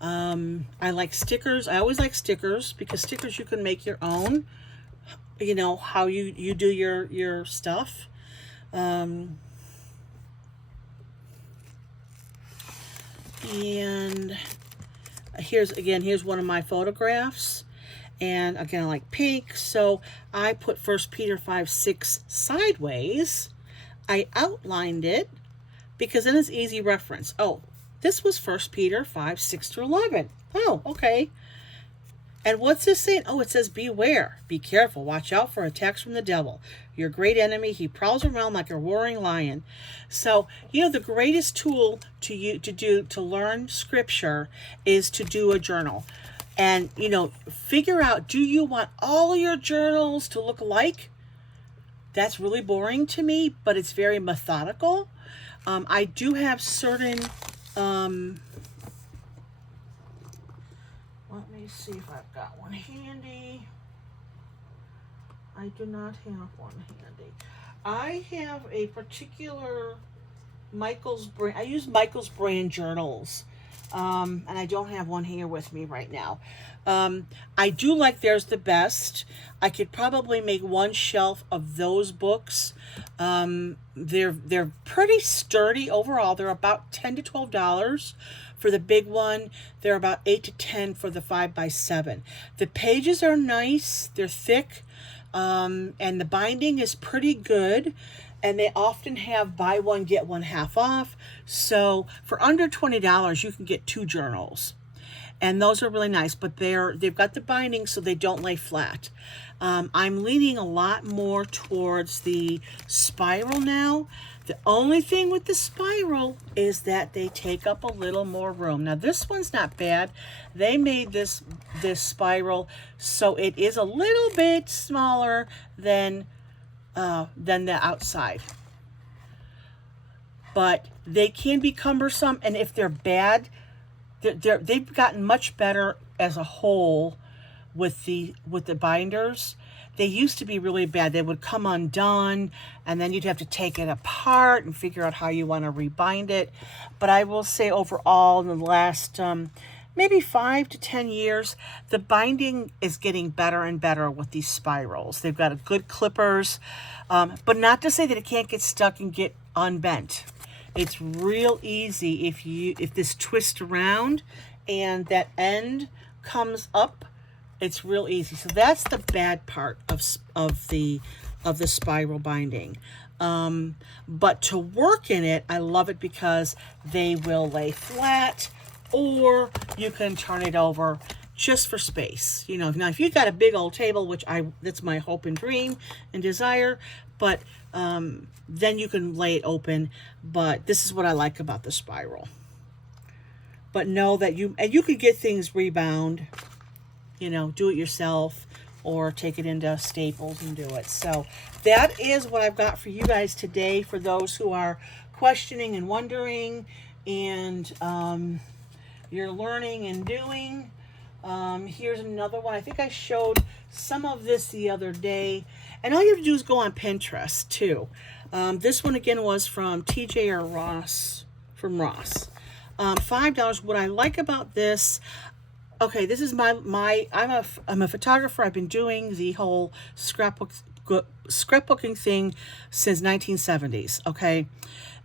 I like stickers. I always like stickers, because stickers you can make your own, how you do your stuff. And here's one of my photographs. And again, I like pink, so I put 1 Peter 5:6 sideways. I outlined it because then it's easy reference. Oh, this was 1 Peter 5:6-11. Oh, okay. And what's this saying? Oh, it says, beware, be careful, watch out for attacks from the devil. Your great enemy, he prowls around like a roaring lion. So, the greatest tool to learn scripture is to do a journal. And, figure out, do you want all your journals to look alike? That's really boring to me, but it's very methodical. I do have certain, let me see if I've got one handy. I do not have one handy. I have a particular Michael's brand. I use Michael's brand journals. And I don't have one here with me right now. I do like theirs the best. I could probably make one shelf of those books. They're pretty sturdy overall. They're about $10 to $12 for the big one. They're about $8 to $10 for the 5x7. The pages are nice. They're thick, and the binding is pretty good. And they often have buy one, get one half off. So for under $20, you can get 2 journals. And those are really nice, but they've got the binding so they don't lay flat. I'm leaning a lot more towards the spiral now. The only thing with the spiral is that they take up a little more room. Now this one's not bad. They made this spiral so it is a little bit smaller than the outside, but they can be cumbersome, and if they're bad, they've gotten much better as a whole with the binders. They used to be really bad. They would come undone, and then you'd have to take it apart and figure out how you want to rebind it. But I will say overall, in the last maybe 5 to 10 years, the binding is getting better and better with these spirals. They've got a good clippers, but not to say that it can't get stuck and get unbent. It's real easy if this twists around and that end comes up It's real easy. So that's the bad part of the spiral binding. But to work in it, I love it because they will lay flat, or you can turn it over just for space. You know, now if you've got a big old table, which that's my hope and dream and desire, but then you can lay it open. But this is what I like about the spiral. But know that you could get things rebound, you know, do it yourself or take it into Staples and do it. So that is what I've got for you guys today, for those who are questioning and wondering, and you're learning and doing. Here's another one. I think I showed some of this the other day, and all you have to do is go on Pinterest too. This one again was from TJ or Ross, from Ross. $5. What I like about this, okay, this is I'm a photographer. I've been doing the whole scrapbooking thing since 1970s. Okay,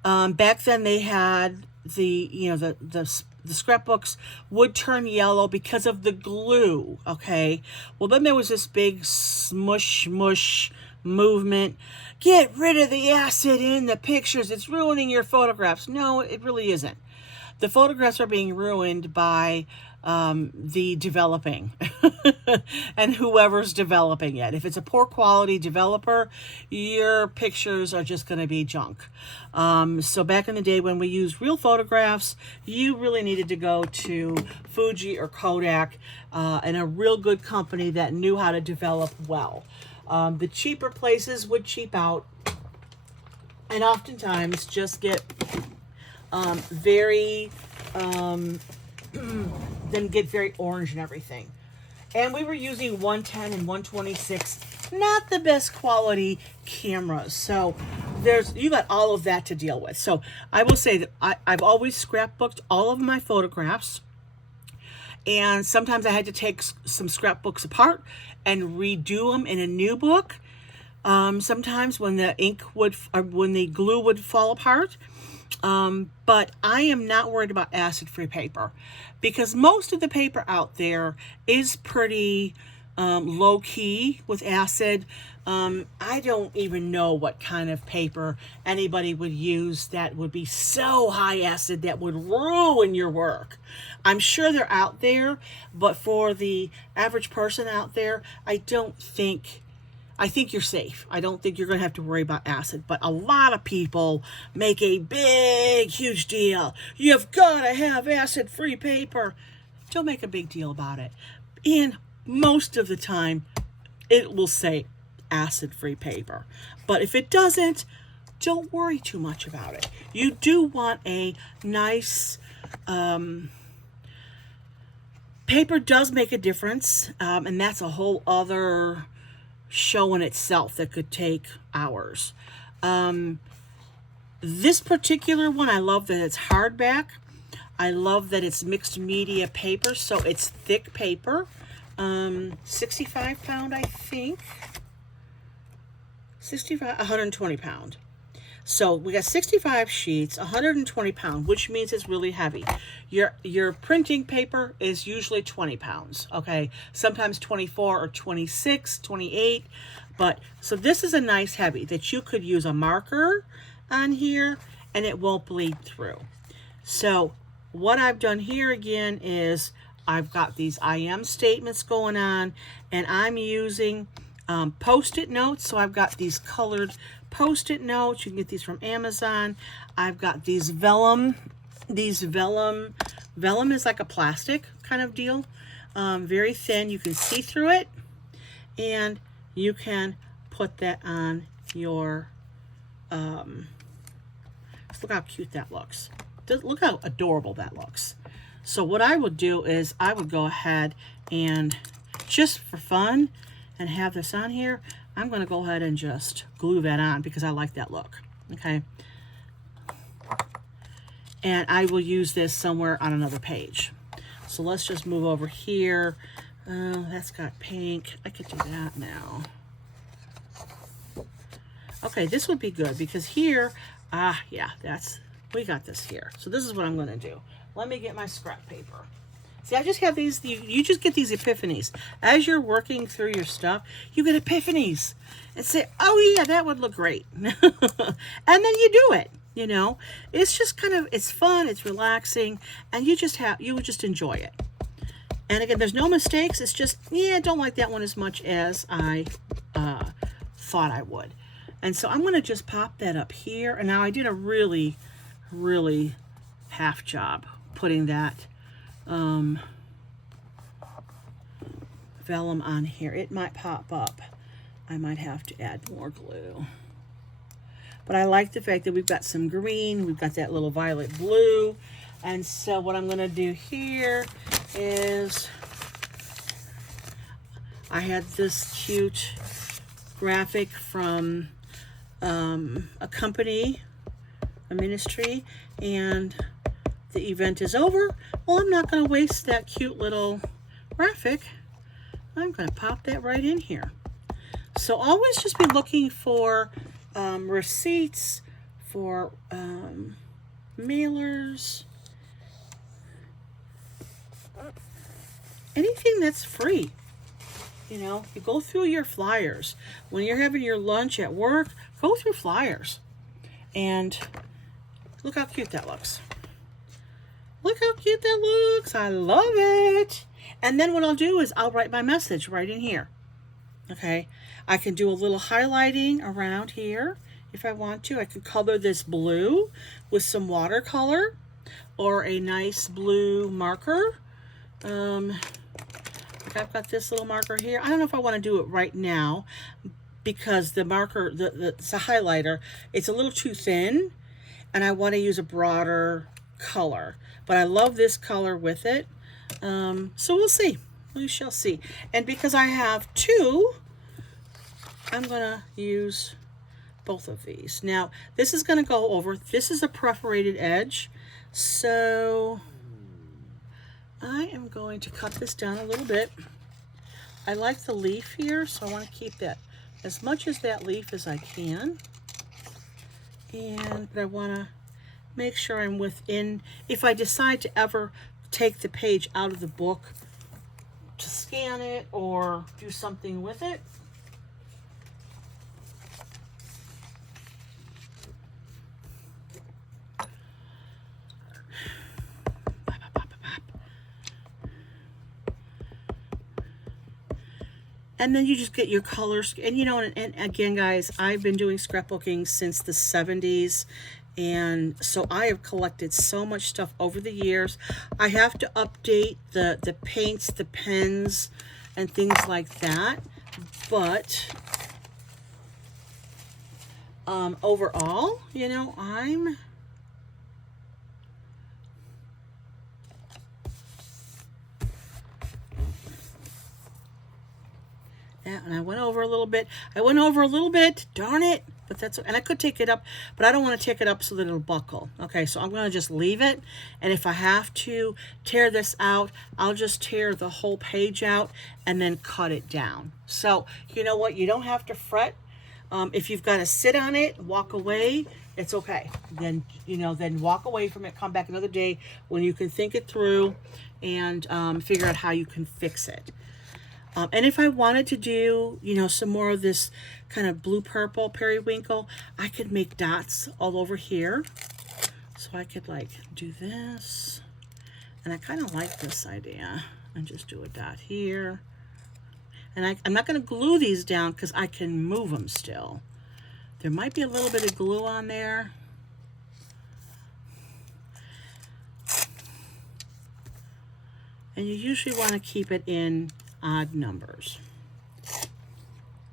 back then they had the scrapbooks would turn yellow because of the glue. Okay, well then there was this big smush movement. Get rid of the acid in the pictures. It's ruining your photographs. No, it really isn't. The photographs are being ruined by the developing and whoever's developing it. If it's a poor quality developer, your pictures are just going to be junk. So back in the day when we used real photographs, you really needed to go to Fuji or Kodak and a real good company that knew how to develop well. The cheaper places would cheap out and oftentimes just get then get very orange and everything. And we were using 110 and 126, not the best quality cameras. So you got all of that to deal with. So I will say that I've always scrapbooked all of my photographs. And sometimes I had to take some scrapbooks apart and redo them in a new book. Sometimes when the glue would fall apart. But I am not worried about acid-free paper because most of the paper out there is pretty low-key with acid. I don't even know what kind of paper anybody would use that would be so high acid that would ruin your work. I'm sure they're out there, but for the average person out there, I think you're safe. I don't think you're going to have to worry about acid. But a lot of people make a big, huge deal. You've got to have acid-free paper. Don't make a big deal about it. And most of the time, it will say acid-free paper. But if it doesn't, don't worry too much about it. You do want a nice... paper does make a difference. And that's a whole other... show in itself that could take hours. This particular one, I love that it's hardback. I love that it's mixed media paper, so it's thick paper. 65 pound, I think. 120 pound. So we got 65 sheets, 120 pound, which means it's really heavy. Your printing paper is usually 20 pounds, okay? Sometimes 24 or 26, 28. But so this is a nice heavy that you could use a marker on here and it won't bleed through. So what I've done here again is I've got these I am statements going on, and I'm using Post-it notes. So I've got these colored Post-it notes. You can get these from Amazon. I've got these vellum. Vellum is like a plastic kind of deal. Very thin. You can see through it. And you can put that on your... look how cute that looks. Look how adorable that looks. So what I would do is I would go ahead and, just for fun, and have this on here, I'm going to go ahead and just glue that on because I like that look. Okay. And I will use this somewhere on another page. So let's just move over here. That's got pink. I could do that now. Okay, this would be good because here, yeah, we got this here. So this is what I'm going to do. Let me get my scrap paper. See, I just have these, you just get these epiphanies. As you're working through your stuff, you get epiphanies and say, oh yeah, that would look great. And then you do it, you know. It's just kind of, it's fun, it's relaxing, and you would just enjoy it. And again, there's no mistakes. It's just, yeah, I don't like that one as much as I thought I would. And so I'm going to just pop that up here. And now I did a really, really half job putting that vellum on here. It might pop up. I might have to add more glue. But I like the fact that we've got some green, we've got that little violet blue. And so what I'm going to do here is, I had this cute graphic from a company, a ministry, and the event is over. Well, I'm not going to waste that cute little graphic. I'm going to pop that right in here. So always just be looking for receipts, for mailers, anything that's free. You know, you go through your flyers. When you're having your lunch at work, go through flyers. And look how cute that looks. Look how cute that looks. I love it. And then what I'll do is I'll write my message right in here. Okay. I can do a little highlighting around here if I want to. I can color this blue with some watercolor or a nice blue marker. I've got this little marker here. I don't know if I want to do it right now because the marker, it's a highlighter, it's a little too thin, and I want to use a broader color. But I love this color with it. So we'll see. We shall see. And because I have two, I'm going to use both of these. Now, this is going to go over. This is a perforated edge. So I am going to cut this down a little bit. I like the leaf here, so I want to keep that as much as that leaf as I can. But I want to make sure I'm within, if I decide to ever take the page out of the book to scan it or do something with it, and then you just get your colors. And you know, and again, guys, I've been doing scrapbooking since the 70s. And so I have collected so much stuff over the years. I have to update the paints, the pens, and things like that. But overall, you know, and I went over a little bit. Darn it. But that's, and I could take it up, but I don't want to take it up so that it'll buckle. Okay, so I'm going to just leave it. And if I have to tear this out, I'll just tear the whole page out and then cut it down. So you know what? You don't have to fret. If you've got to sit on it, walk away, it's okay. Then, you know, then walk away from it, come back another day when you can think it through and figure out how you can fix it. And if I wanted to do, you know, some more of this kind of blue-purple periwinkle, I could make dots all over here. So I could like do this. And I kind of like this idea. And just do a dot here. And I'm not going to glue these down because I can move them still. There might be a little bit of glue on there. And you usually want to keep it in odd numbers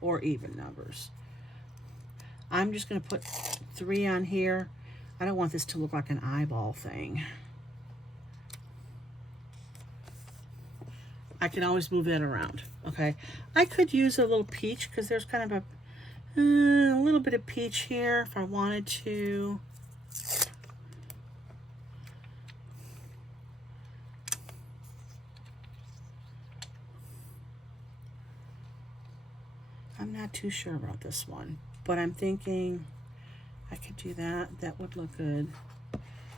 or even numbers. I'm just going to put 3 on here. I don't want this to look like an eyeball thing. I can always move that around. Okay, I could use a little peach because there's kind of a little bit of peach here if I wanted to. I'm not too sure about this one, but I'm thinking I could do that. That would look good,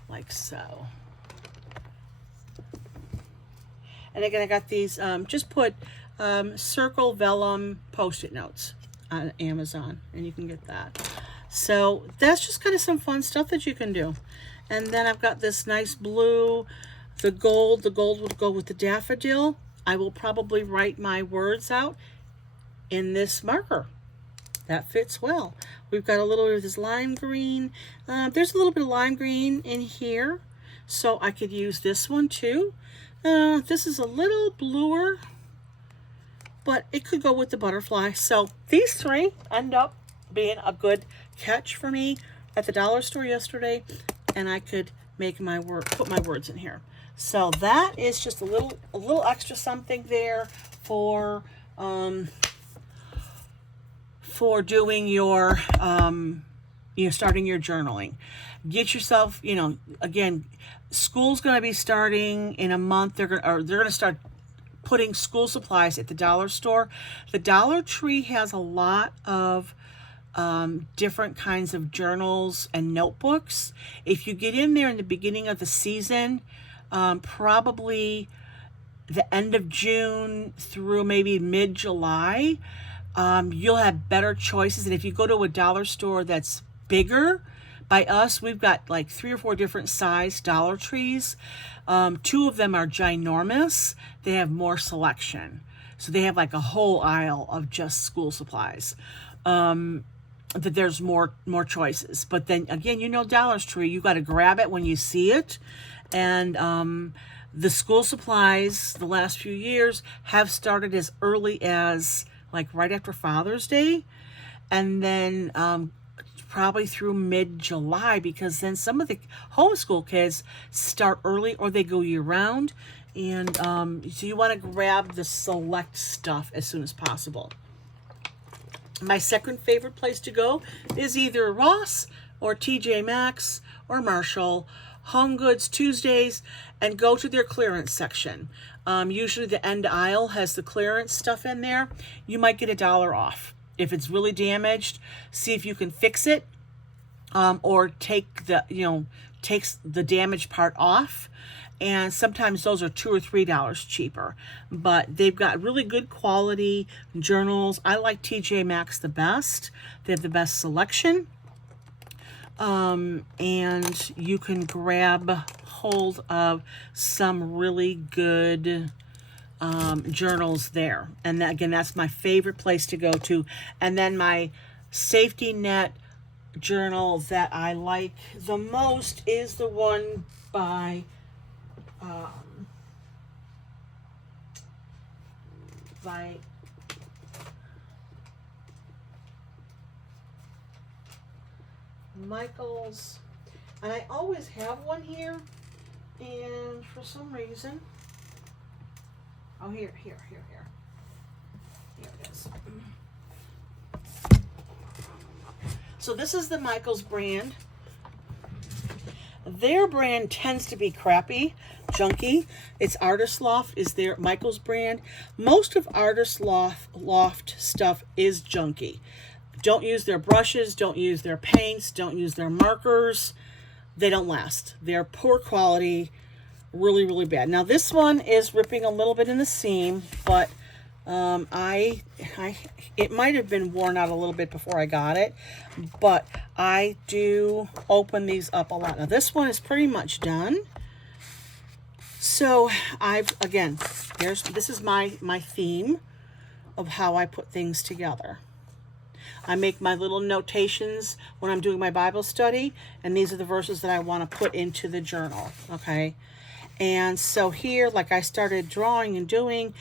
like so. And again, I got these, just put circle vellum Post-it notes on Amazon, and you can get that. So that's just kind of some fun stuff that you can do. And then I've got this nice blue, the gold would go with the daffodil. I will probably write my words out in this marker. That fits well. We've got a little bit of this lime green. There's a little bit of lime green in here, so I could use this one too. This is a little bluer, but it could go with the butterfly. So these three end up being a good catch for me at the dollar store yesterday, and I could make my put my words in here. So that is just a little extra something there for doing your starting your journaling. Get yourself, again, school's going to be starting in a month. They're going to start putting school supplies at the dollar store. The Dollar Tree has a lot of different kinds of journals and notebooks. If you get in there in the beginning of the season, probably the end of June through maybe mid-July, you'll have better choices. And if you go to a dollar store that's bigger, by us, we've got like 3 or 4 different size Dollar Trees. 2 of them are ginormous. They have more selection. So they have like a whole aisle of just school supplies. That there's more choices. But then again, Dollar Tree, you got to grab it when you see it. And the school supplies the last few years have started as early as like right after Father's Day, and then probably through mid-July, because then some of the homeschool kids start early or they go year-round, and so you want to grab the select stuff as soon as possible. My second favorite place to go is either Ross or TJ Maxx or Marshall. Home Goods Tuesdays, and go to their clearance section. Usually the end aisle has the clearance stuff in there. You might get $1 off. If it's really damaged, see if you can fix it, or takes the damaged part off. And sometimes those are $2 or $3 cheaper. But they've got really good quality journals. I like TJ Maxx the best. They have the best selection. And you can grab hold of some really good journals there. And again, that's my favorite place to go to. And then my safety net journal that I like the most is the one by Michael's, and I always have one here, and for some reason, here it is. So this is the Michael's brand. Their brand tends to be crappy, junky. It's Artist Loft is their Michael's brand. Most of Artist Loft stuff is junky. Don't use their brushes, don't use their paints, don't use their markers. They don't last. They're poor quality, really, really bad. Now this one is ripping a little bit in the seam, but it might have been worn out a little bit before I got it, but I do open these up a lot. Now this one is pretty much done. So this is my theme of how I put things together. I make my little notations when I'm doing my Bible study, and these are the verses that I want to put into the journal, okay? And so here, like I started drawing and doing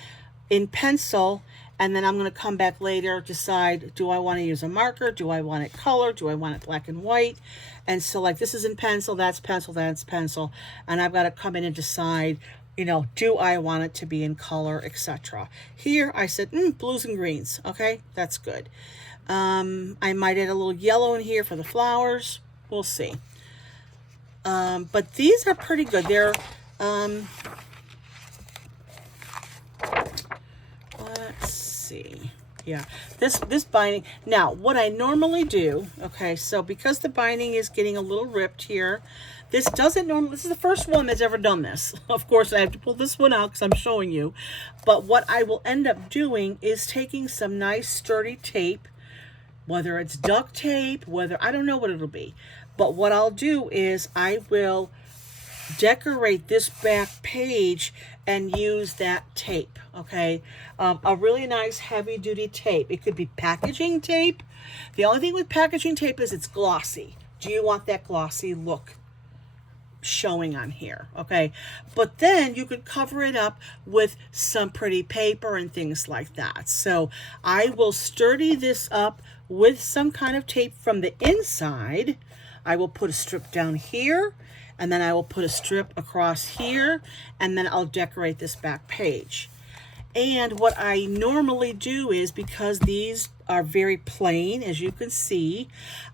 in pencil, and then I'm going to come back later, decide, do I want to use a marker? Do I want it color? Do I want it black and white? And so like this is in pencil, that's pencil, that's pencil. And I've got to come in and decide, do I want it to be in color, etc. Here I said, blues and greens. Okay, that's good. I might add a little yellow in here for the flowers. We'll see. But these are pretty good. They're, let's see. Yeah, this binding. Now, what I normally do, okay, so because the binding is getting a little ripped here, this doesn't normally, this is the first one that's ever done this. Of course, I have to pull this one out because I'm showing you. But what I will end up doing is taking some nice sturdy tape, whether it's duct tape, whether, I don't know what it'll be. But what I'll do is I will decorate this back page and use that tape, okay? A really nice heavy duty tape. It could be packaging tape. The only thing with packaging tape is it's glossy. Do you want that glossy look showing on here? Okay, but then you could cover it up with some pretty paper and things like that. So I will sturdy this up with some kind of tape from the inside. I will put a strip down here, and then I will put a strip across here, and then I'll decorate this back page. And what I normally do is, because these are very plain, as you can see,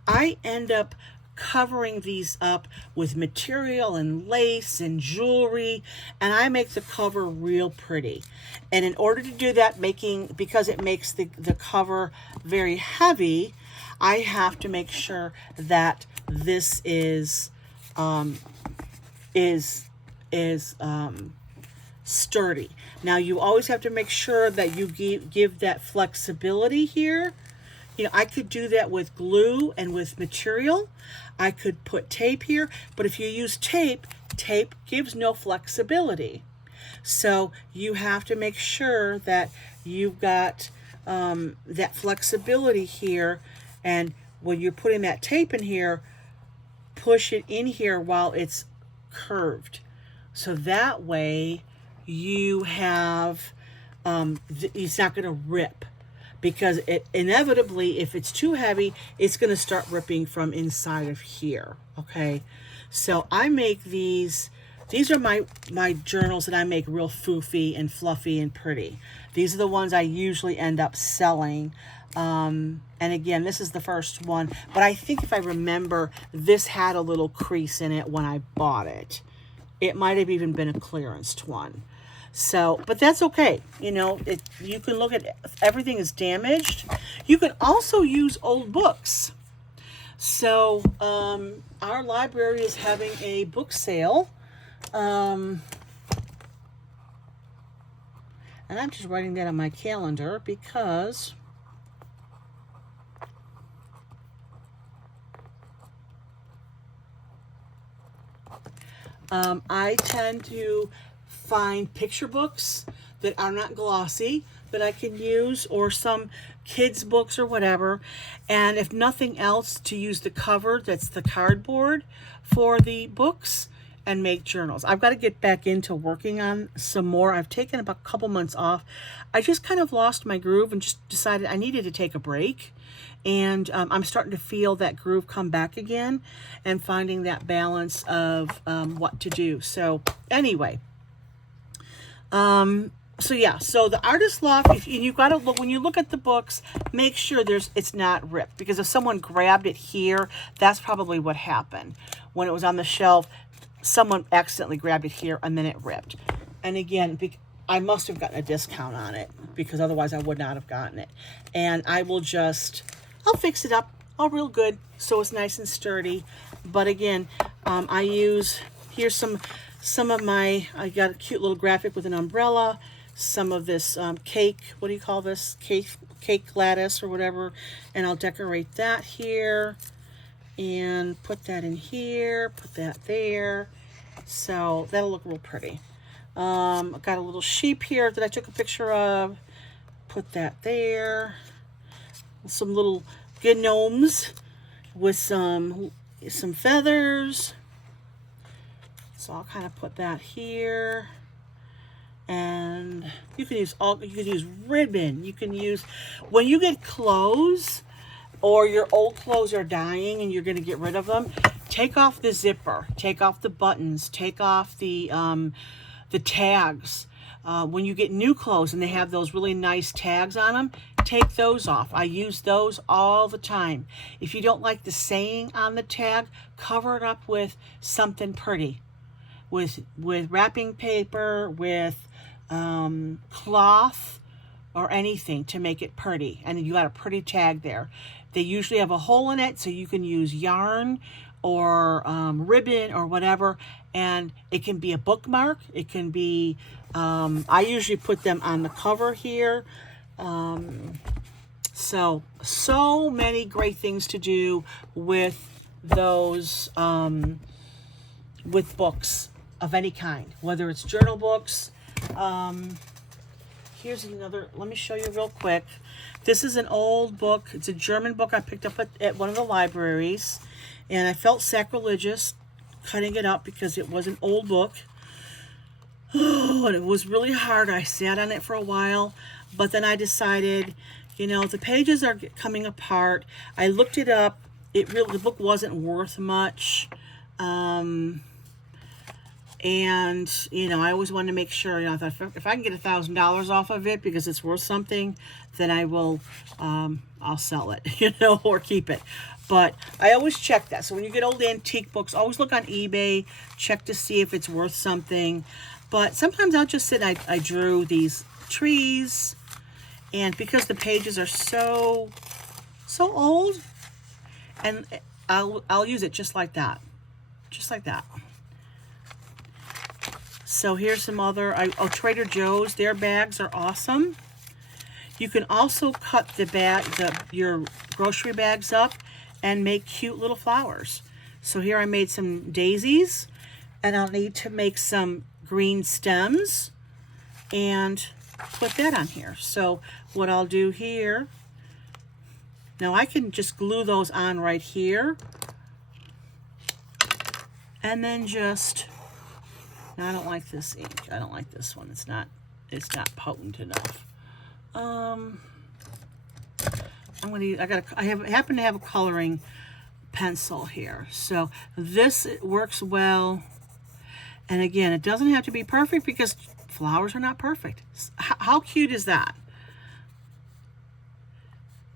I end up covering these up with material and lace and jewelry, and I make the cover real pretty. And in order to do that, because it makes the cover very heavy, I have to make sure that this is sturdy. Now you always have to make sure that you give that flexibility here. You know, I could do that with glue and with material. I could put tape here, but if you use tape, tape gives no flexibility. So you have to make sure that you've got that flexibility here, and when you're putting that tape in here, push it in here while it's curved. So that way you have, it's not going to rip, because it inevitably, if it's too heavy, it's going to start ripping from inside of here. Okay, so I make these are my journals that I make real foofy and fluffy and pretty. These are the ones I usually end up selling. And again, this is the first one, but I think if I remember, this had a little crease in it when I bought it. It might have even been a clearanced one. So, but that's okay. You know, you can look at, everything is damaged. You can also use old books. So, our library is having a book sale. And I'm just writing that on my calendar because I tend to find picture books that are not glossy that I can use, or some kids books or whatever, and if nothing else, to use the cover that's the cardboard for the books and make journals. I've got to get back into working on some more. I've taken about a couple months off. I just kind of lost my groove and just decided I needed to take a break. And I'm starting to feel that groove come back again, and finding that balance of what to do. So anyway, so yeah, so the Artist Loft, you've got to look, when you look at the books, make sure it's not ripped, because if someone grabbed it here, that's probably what happened. When it was on the shelf, someone accidentally grabbed it here and then it ripped. And again, I must have gotten a discount on it, because otherwise I would not have gotten it. And I'll fix it up all real good so it's nice and sturdy. But again, I use, here's some of my, I got a cute little graphic with an umbrella, some of this cake, what do you call this? Cake lattice or whatever. And I'll decorate that here and put that in here, put that there. So that'll look real pretty. I've got a little sheep here that I took a picture of. Put that there. Some little gnomes with some feathers. So I'll kind of put that here. And you can use ribbon. You can use, when you get clothes or your old clothes are dying and you're going to get rid of them, take off the zipper, take off the buttons, take off the tags. When you get new clothes and they have those really nice tags on them, take those off. I use those all the time. If you don't like the saying on the tag, cover it up with something pretty, with wrapping paper, with cloth, or anything to make it pretty. And you got a pretty tag there. They usually have a hole in it, so you can use yarn or ribbon or whatever. And it can be a bookmark. It can be, I usually put them on the cover here. So many great things to do with those, with books of any kind, whether it's journal books. Here's another, let me show you real quick. This is an old book. It's a German book I picked up at one of the libraries, and I felt sacrilegious cutting it up because it was an old book. Oh, and it was really hard. I sat on it for a while, but then I decided, you know, the pages are coming apart. I looked it up. The book wasn't worth much. And, you know, I always wanted to make sure, you know, if I can get $1,000 off of it because it's worth something, then I will, I'll sell it, you know, or keep it. But I always check that. So when you get old antique books, always look on eBay, check to see if it's worth something. But sometimes I'll just sit, I drew these trees, and because the pages are so old, and I'll use it just like that. Just like that. So here's some other, Trader Joe's, their bags are awesome. You can also cut your grocery bags up and make cute little flowers. So here I made some daisies, and I'll need to make some green stems and put that on here. So what I'll do here, now I can just glue those on right here, and then just, now I don't like this ink. I don't like this one. It's not potent enough. I happen to have a coloring pencil here. So this works well. And again, it doesn't have to be perfect because flowers are not perfect. How cute is that?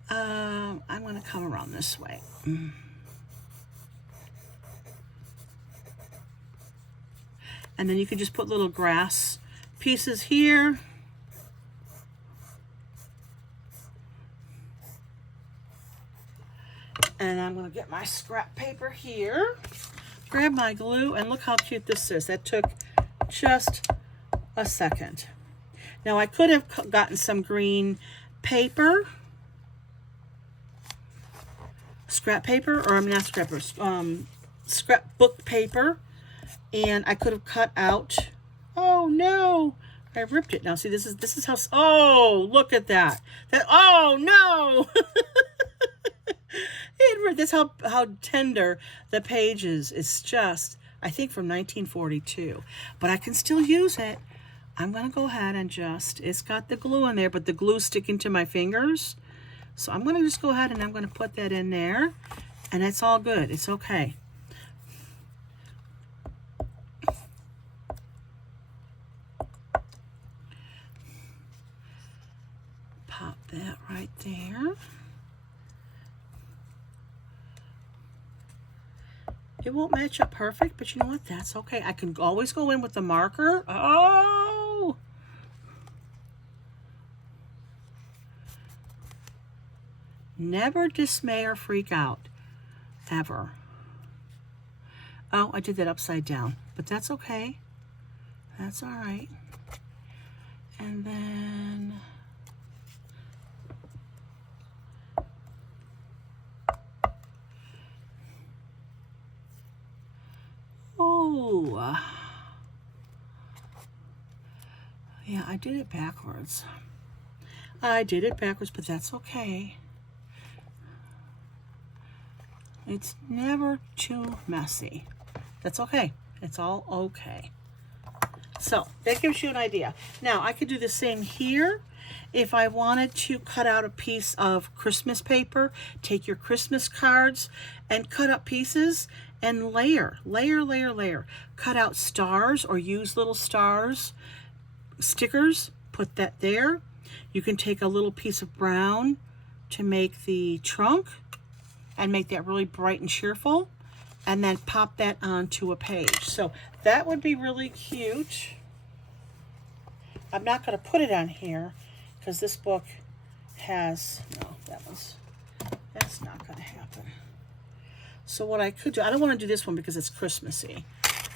I'm going to come around this way. And then you can just put little grass pieces here. And I'm going to get my scrap paper here, grab my glue, and look how cute this is. That took just a second. Now I could have gotten some green paper, scrapbook paper, and I could have cut out, oh no, I ripped it. Now see, this is how, oh, look at that. Oh no. That's how tender the page is. It's just, I think from 1942, but I can still use it. I'm going to go ahead and it's got the glue in there, but the glue's sticking to my fingers. So I'm going to just go ahead and I'm going to put that in there, and it's all good. It's okay. Pop that right there. It won't match up perfect, but you know what? That's okay. I can always go in with the marker. Oh! Never dismay or freak out, ever. Oh, I did that upside down, but that's okay. That's all right. And then yeah, I did it backwards. But that's okay. It's never too messy. That's okay. It's all okay. So that gives you an idea. Now I could do the same here. If I wanted to cut out a piece of Christmas paper, take your Christmas cards and cut up pieces and layer. Cut out stars or use little stars, stickers, put that there. You can take a little piece of brown to make the trunk and make that really bright and cheerful, and then pop that onto a page. So that would be really cute. I'm not going to put it on here because this book has, no, that's not going to happen. So what I could do, I don't want to do this one because it's Christmassy,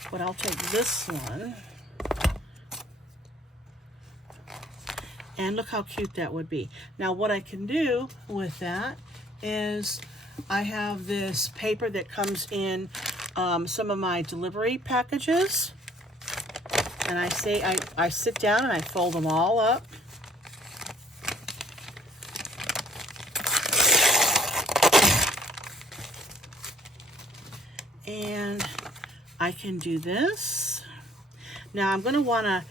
but I'll take this one. And look how cute that would be. Now what I can do with that is I have this paper that comes in some of my delivery packages. And I sit down and I fold them all up. And I can do this. Now I'm going to want to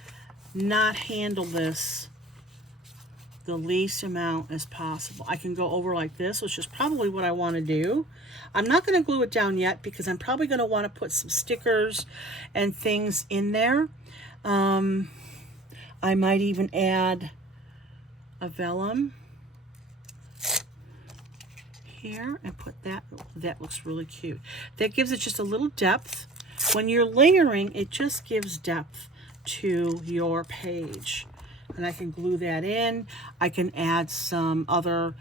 not handle this the least amount as possible. I can go over like this, which is probably what I want to do. I'm not going to glue it down yet because I'm probably going to want to put some stickers and things in there. I might even add a vellum here and put that. That looks really cute. That gives it just a little depth. When you're layering, it just gives depth to your page. And I can glue that in. I can add some other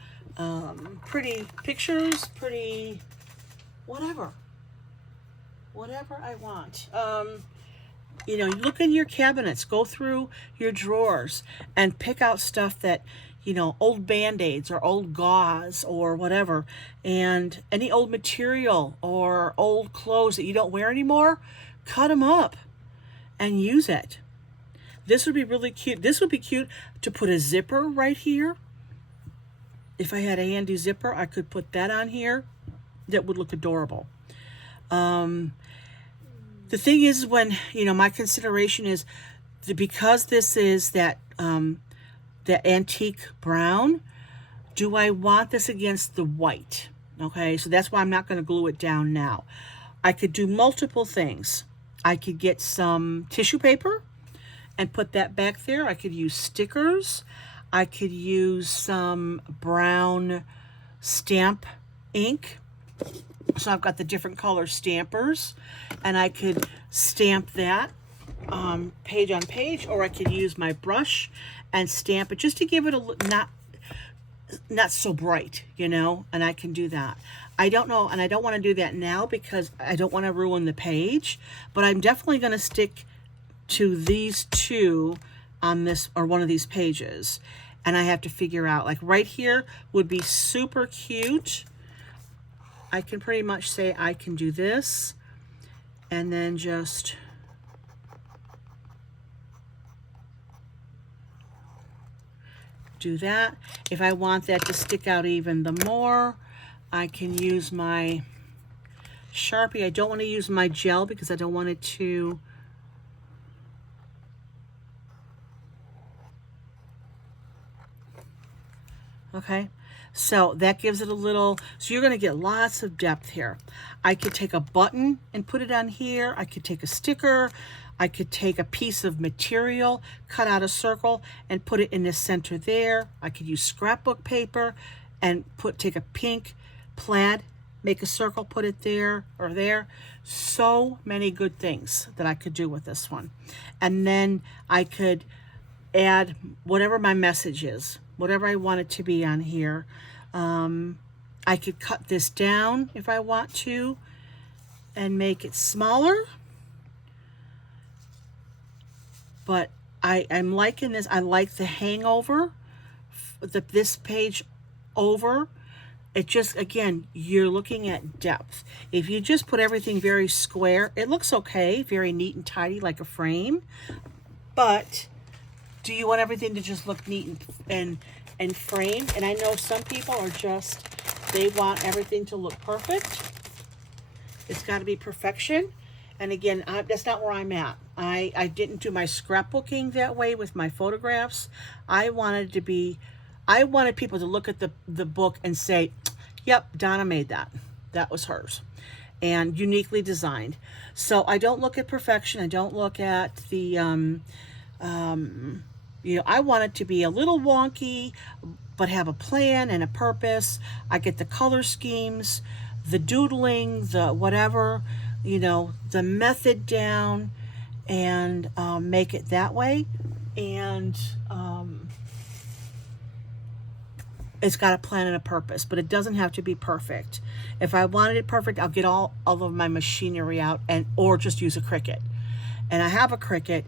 pretty pictures, pretty whatever I want. You know, look in your cabinets, go through your drawers and pick out stuff that, you know, old Band-Aids or old gauze or whatever, and any old material or old clothes that you don't wear anymore, cut them up and use it. This would be really cute. This would be cute to put a zipper right here. If I had a handy zipper, I could put that on here. That would look adorable. The thing is, when, you know, my consideration is because this is that antique brown, do I want this against the white? Okay, so that's why I'm not going to glue it down now. I could do multiple things. I could get some tissue paper and put that back there. I could use stickers. I could use some brown stamp ink. So I've got the different color stampers, and I could stamp that page on page, or I could use my brush and stamp it just to give it a not so bright, you know, and I can do that. I don't know, and I don't want to do that now because I don't want to ruin the page, but I'm definitely going to stick to these two on this or one of these pages, and I have to figure out, like right here would be super cute. I can pretty much say I can do this and then just do that. If I want that to stick out even the more, I can use my Sharpie. I don't want to use my gel because I don't want it to okay, so that gives it a little, so you're going to get lots of depth here. I could take a button and put it on here. I could take a sticker. I could take a piece of material, cut out a circle, and put it in the center there. I could use scrapbook paper and take a pink plaid, make a circle, put it there or there. So many good things that I could do with this one. And then I could add whatever my message is, whatever I want it to be on here. I could cut this down if I want to and make it smaller. But I'm liking this. I like the hangover, this page over. It just, again, you're looking at depth. If you just put everything very square, it looks okay, very neat and tidy like a frame. But do you want everything to just look neat and framed? And I know some people are just, they want everything to look perfect. It's got to be perfection. And again, that's not where I'm at. I didn't do my scrapbooking that way with my photographs. I wanted people to look at the book and say, yep, Donna made that. That was hers. And uniquely designed. So I don't look at perfection. I don't look at the, you know, I want it to be a little wonky, but have a plan and a purpose. I get the color schemes, the doodling, the whatever, you know, the method down, and make it that way. And it's got a plan and a purpose, but it doesn't have to be perfect. If I wanted it perfect, I'll get all of my machinery out or just use a Cricut. And I have a Cricut,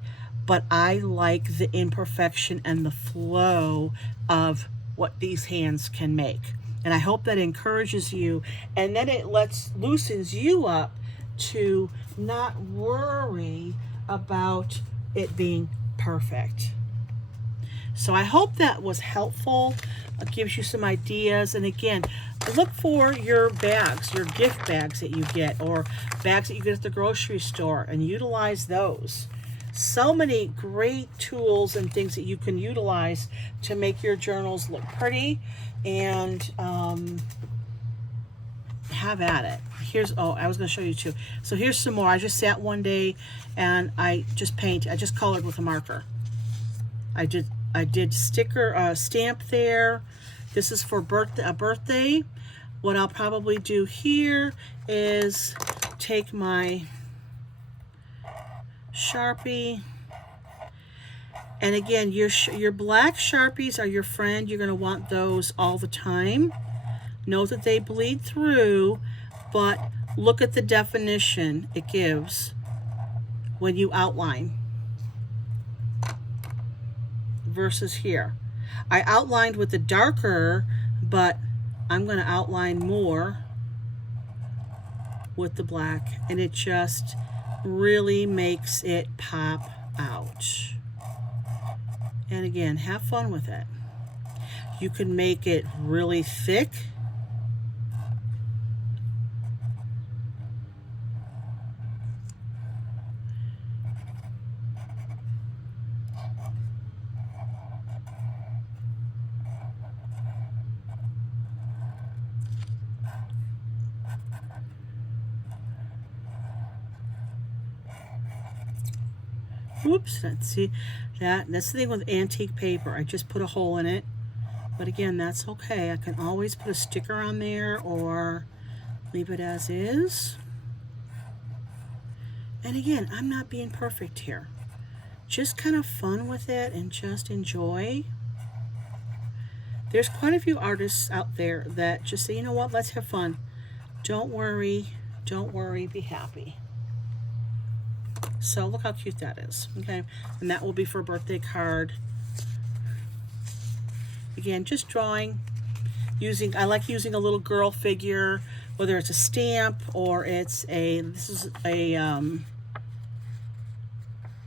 but I like the imperfection and the flow of what these hands can make. And I hope that encourages you, and then it loosens you up to not worry about it being perfect. So I hope that was helpful. It gives you some ideas. And again, look for your bags, your gift bags that you get, or bags that you get at the grocery store, and utilize those. So many great tools and things that you can utilize to make your journals look pretty, and have at it. I was going to show you too. So here's some more. I just sat one day and I just colored with a marker. I did stamp there. This is for a birthday. What I'll probably do here is take my Sharpie, and again, your black Sharpies are your friend. You're going to want those all the time. Know that they bleed through, but look at the definition it gives when you outline versus here. I outlined with the darker, but I'm going to outline more with the black, and it just really makes it pop out. And again, have fun with it. You can make it really thick. Oops, let's see. That's the thing with antique paper. I just put a hole in it. But again, that's okay. I can always put a sticker on there or leave it as is. And again, I'm not being perfect here. Just kind of fun with it and just enjoy. There's quite a few artists out there that just say, you know what, let's have fun. Don't worry, be happy. So look how cute that is, okay? And that will be for a birthday card. Again, just drawing, I like using a little girl figure, whether it's a stamp or it's this is a,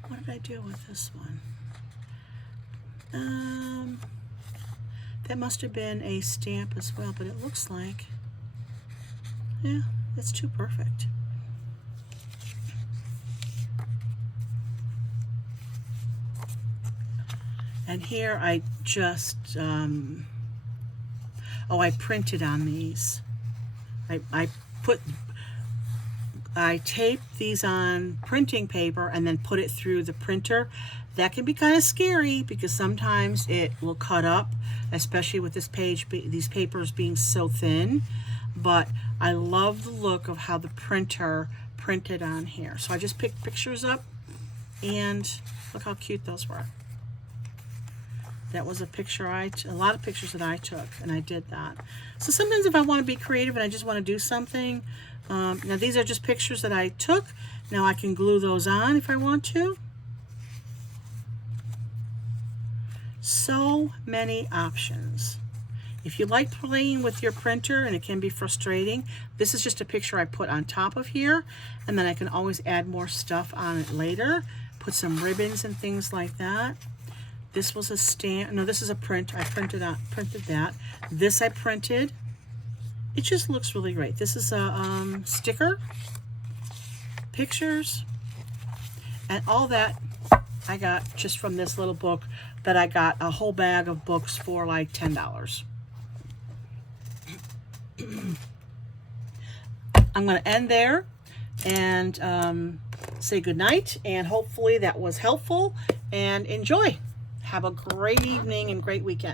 what did I do with this one? That must have been a stamp as well, but it looks like, yeah, it's too perfect. And here I just, I printed on these. I taped these on printing paper and then put it through the printer. That can be kind of scary because sometimes it will cut up, especially with these papers being so thin. But I love the look of how the printer printed on here. So I just picked pictures up, and look how cute those were. That was a lot of pictures that I took, and I did that. So sometimes if I want to be creative and I just want to do something, now these are just pictures that I took. Now I can glue those on if I want to. So many options. If you like playing with your printer and it can be frustrating, this is just a picture I put on top of here, and then I can always add more stuff on it later, put some ribbons and things like that. This was a stamp. No, this is a print. I printed that. This I printed. It just looks really great. This is a sticker, pictures, and all that I got just from this little book that I got a whole bag of books for like $10. I'm going to end there and say goodnight, and hopefully that was helpful, and enjoy. Have a great evening and great weekend.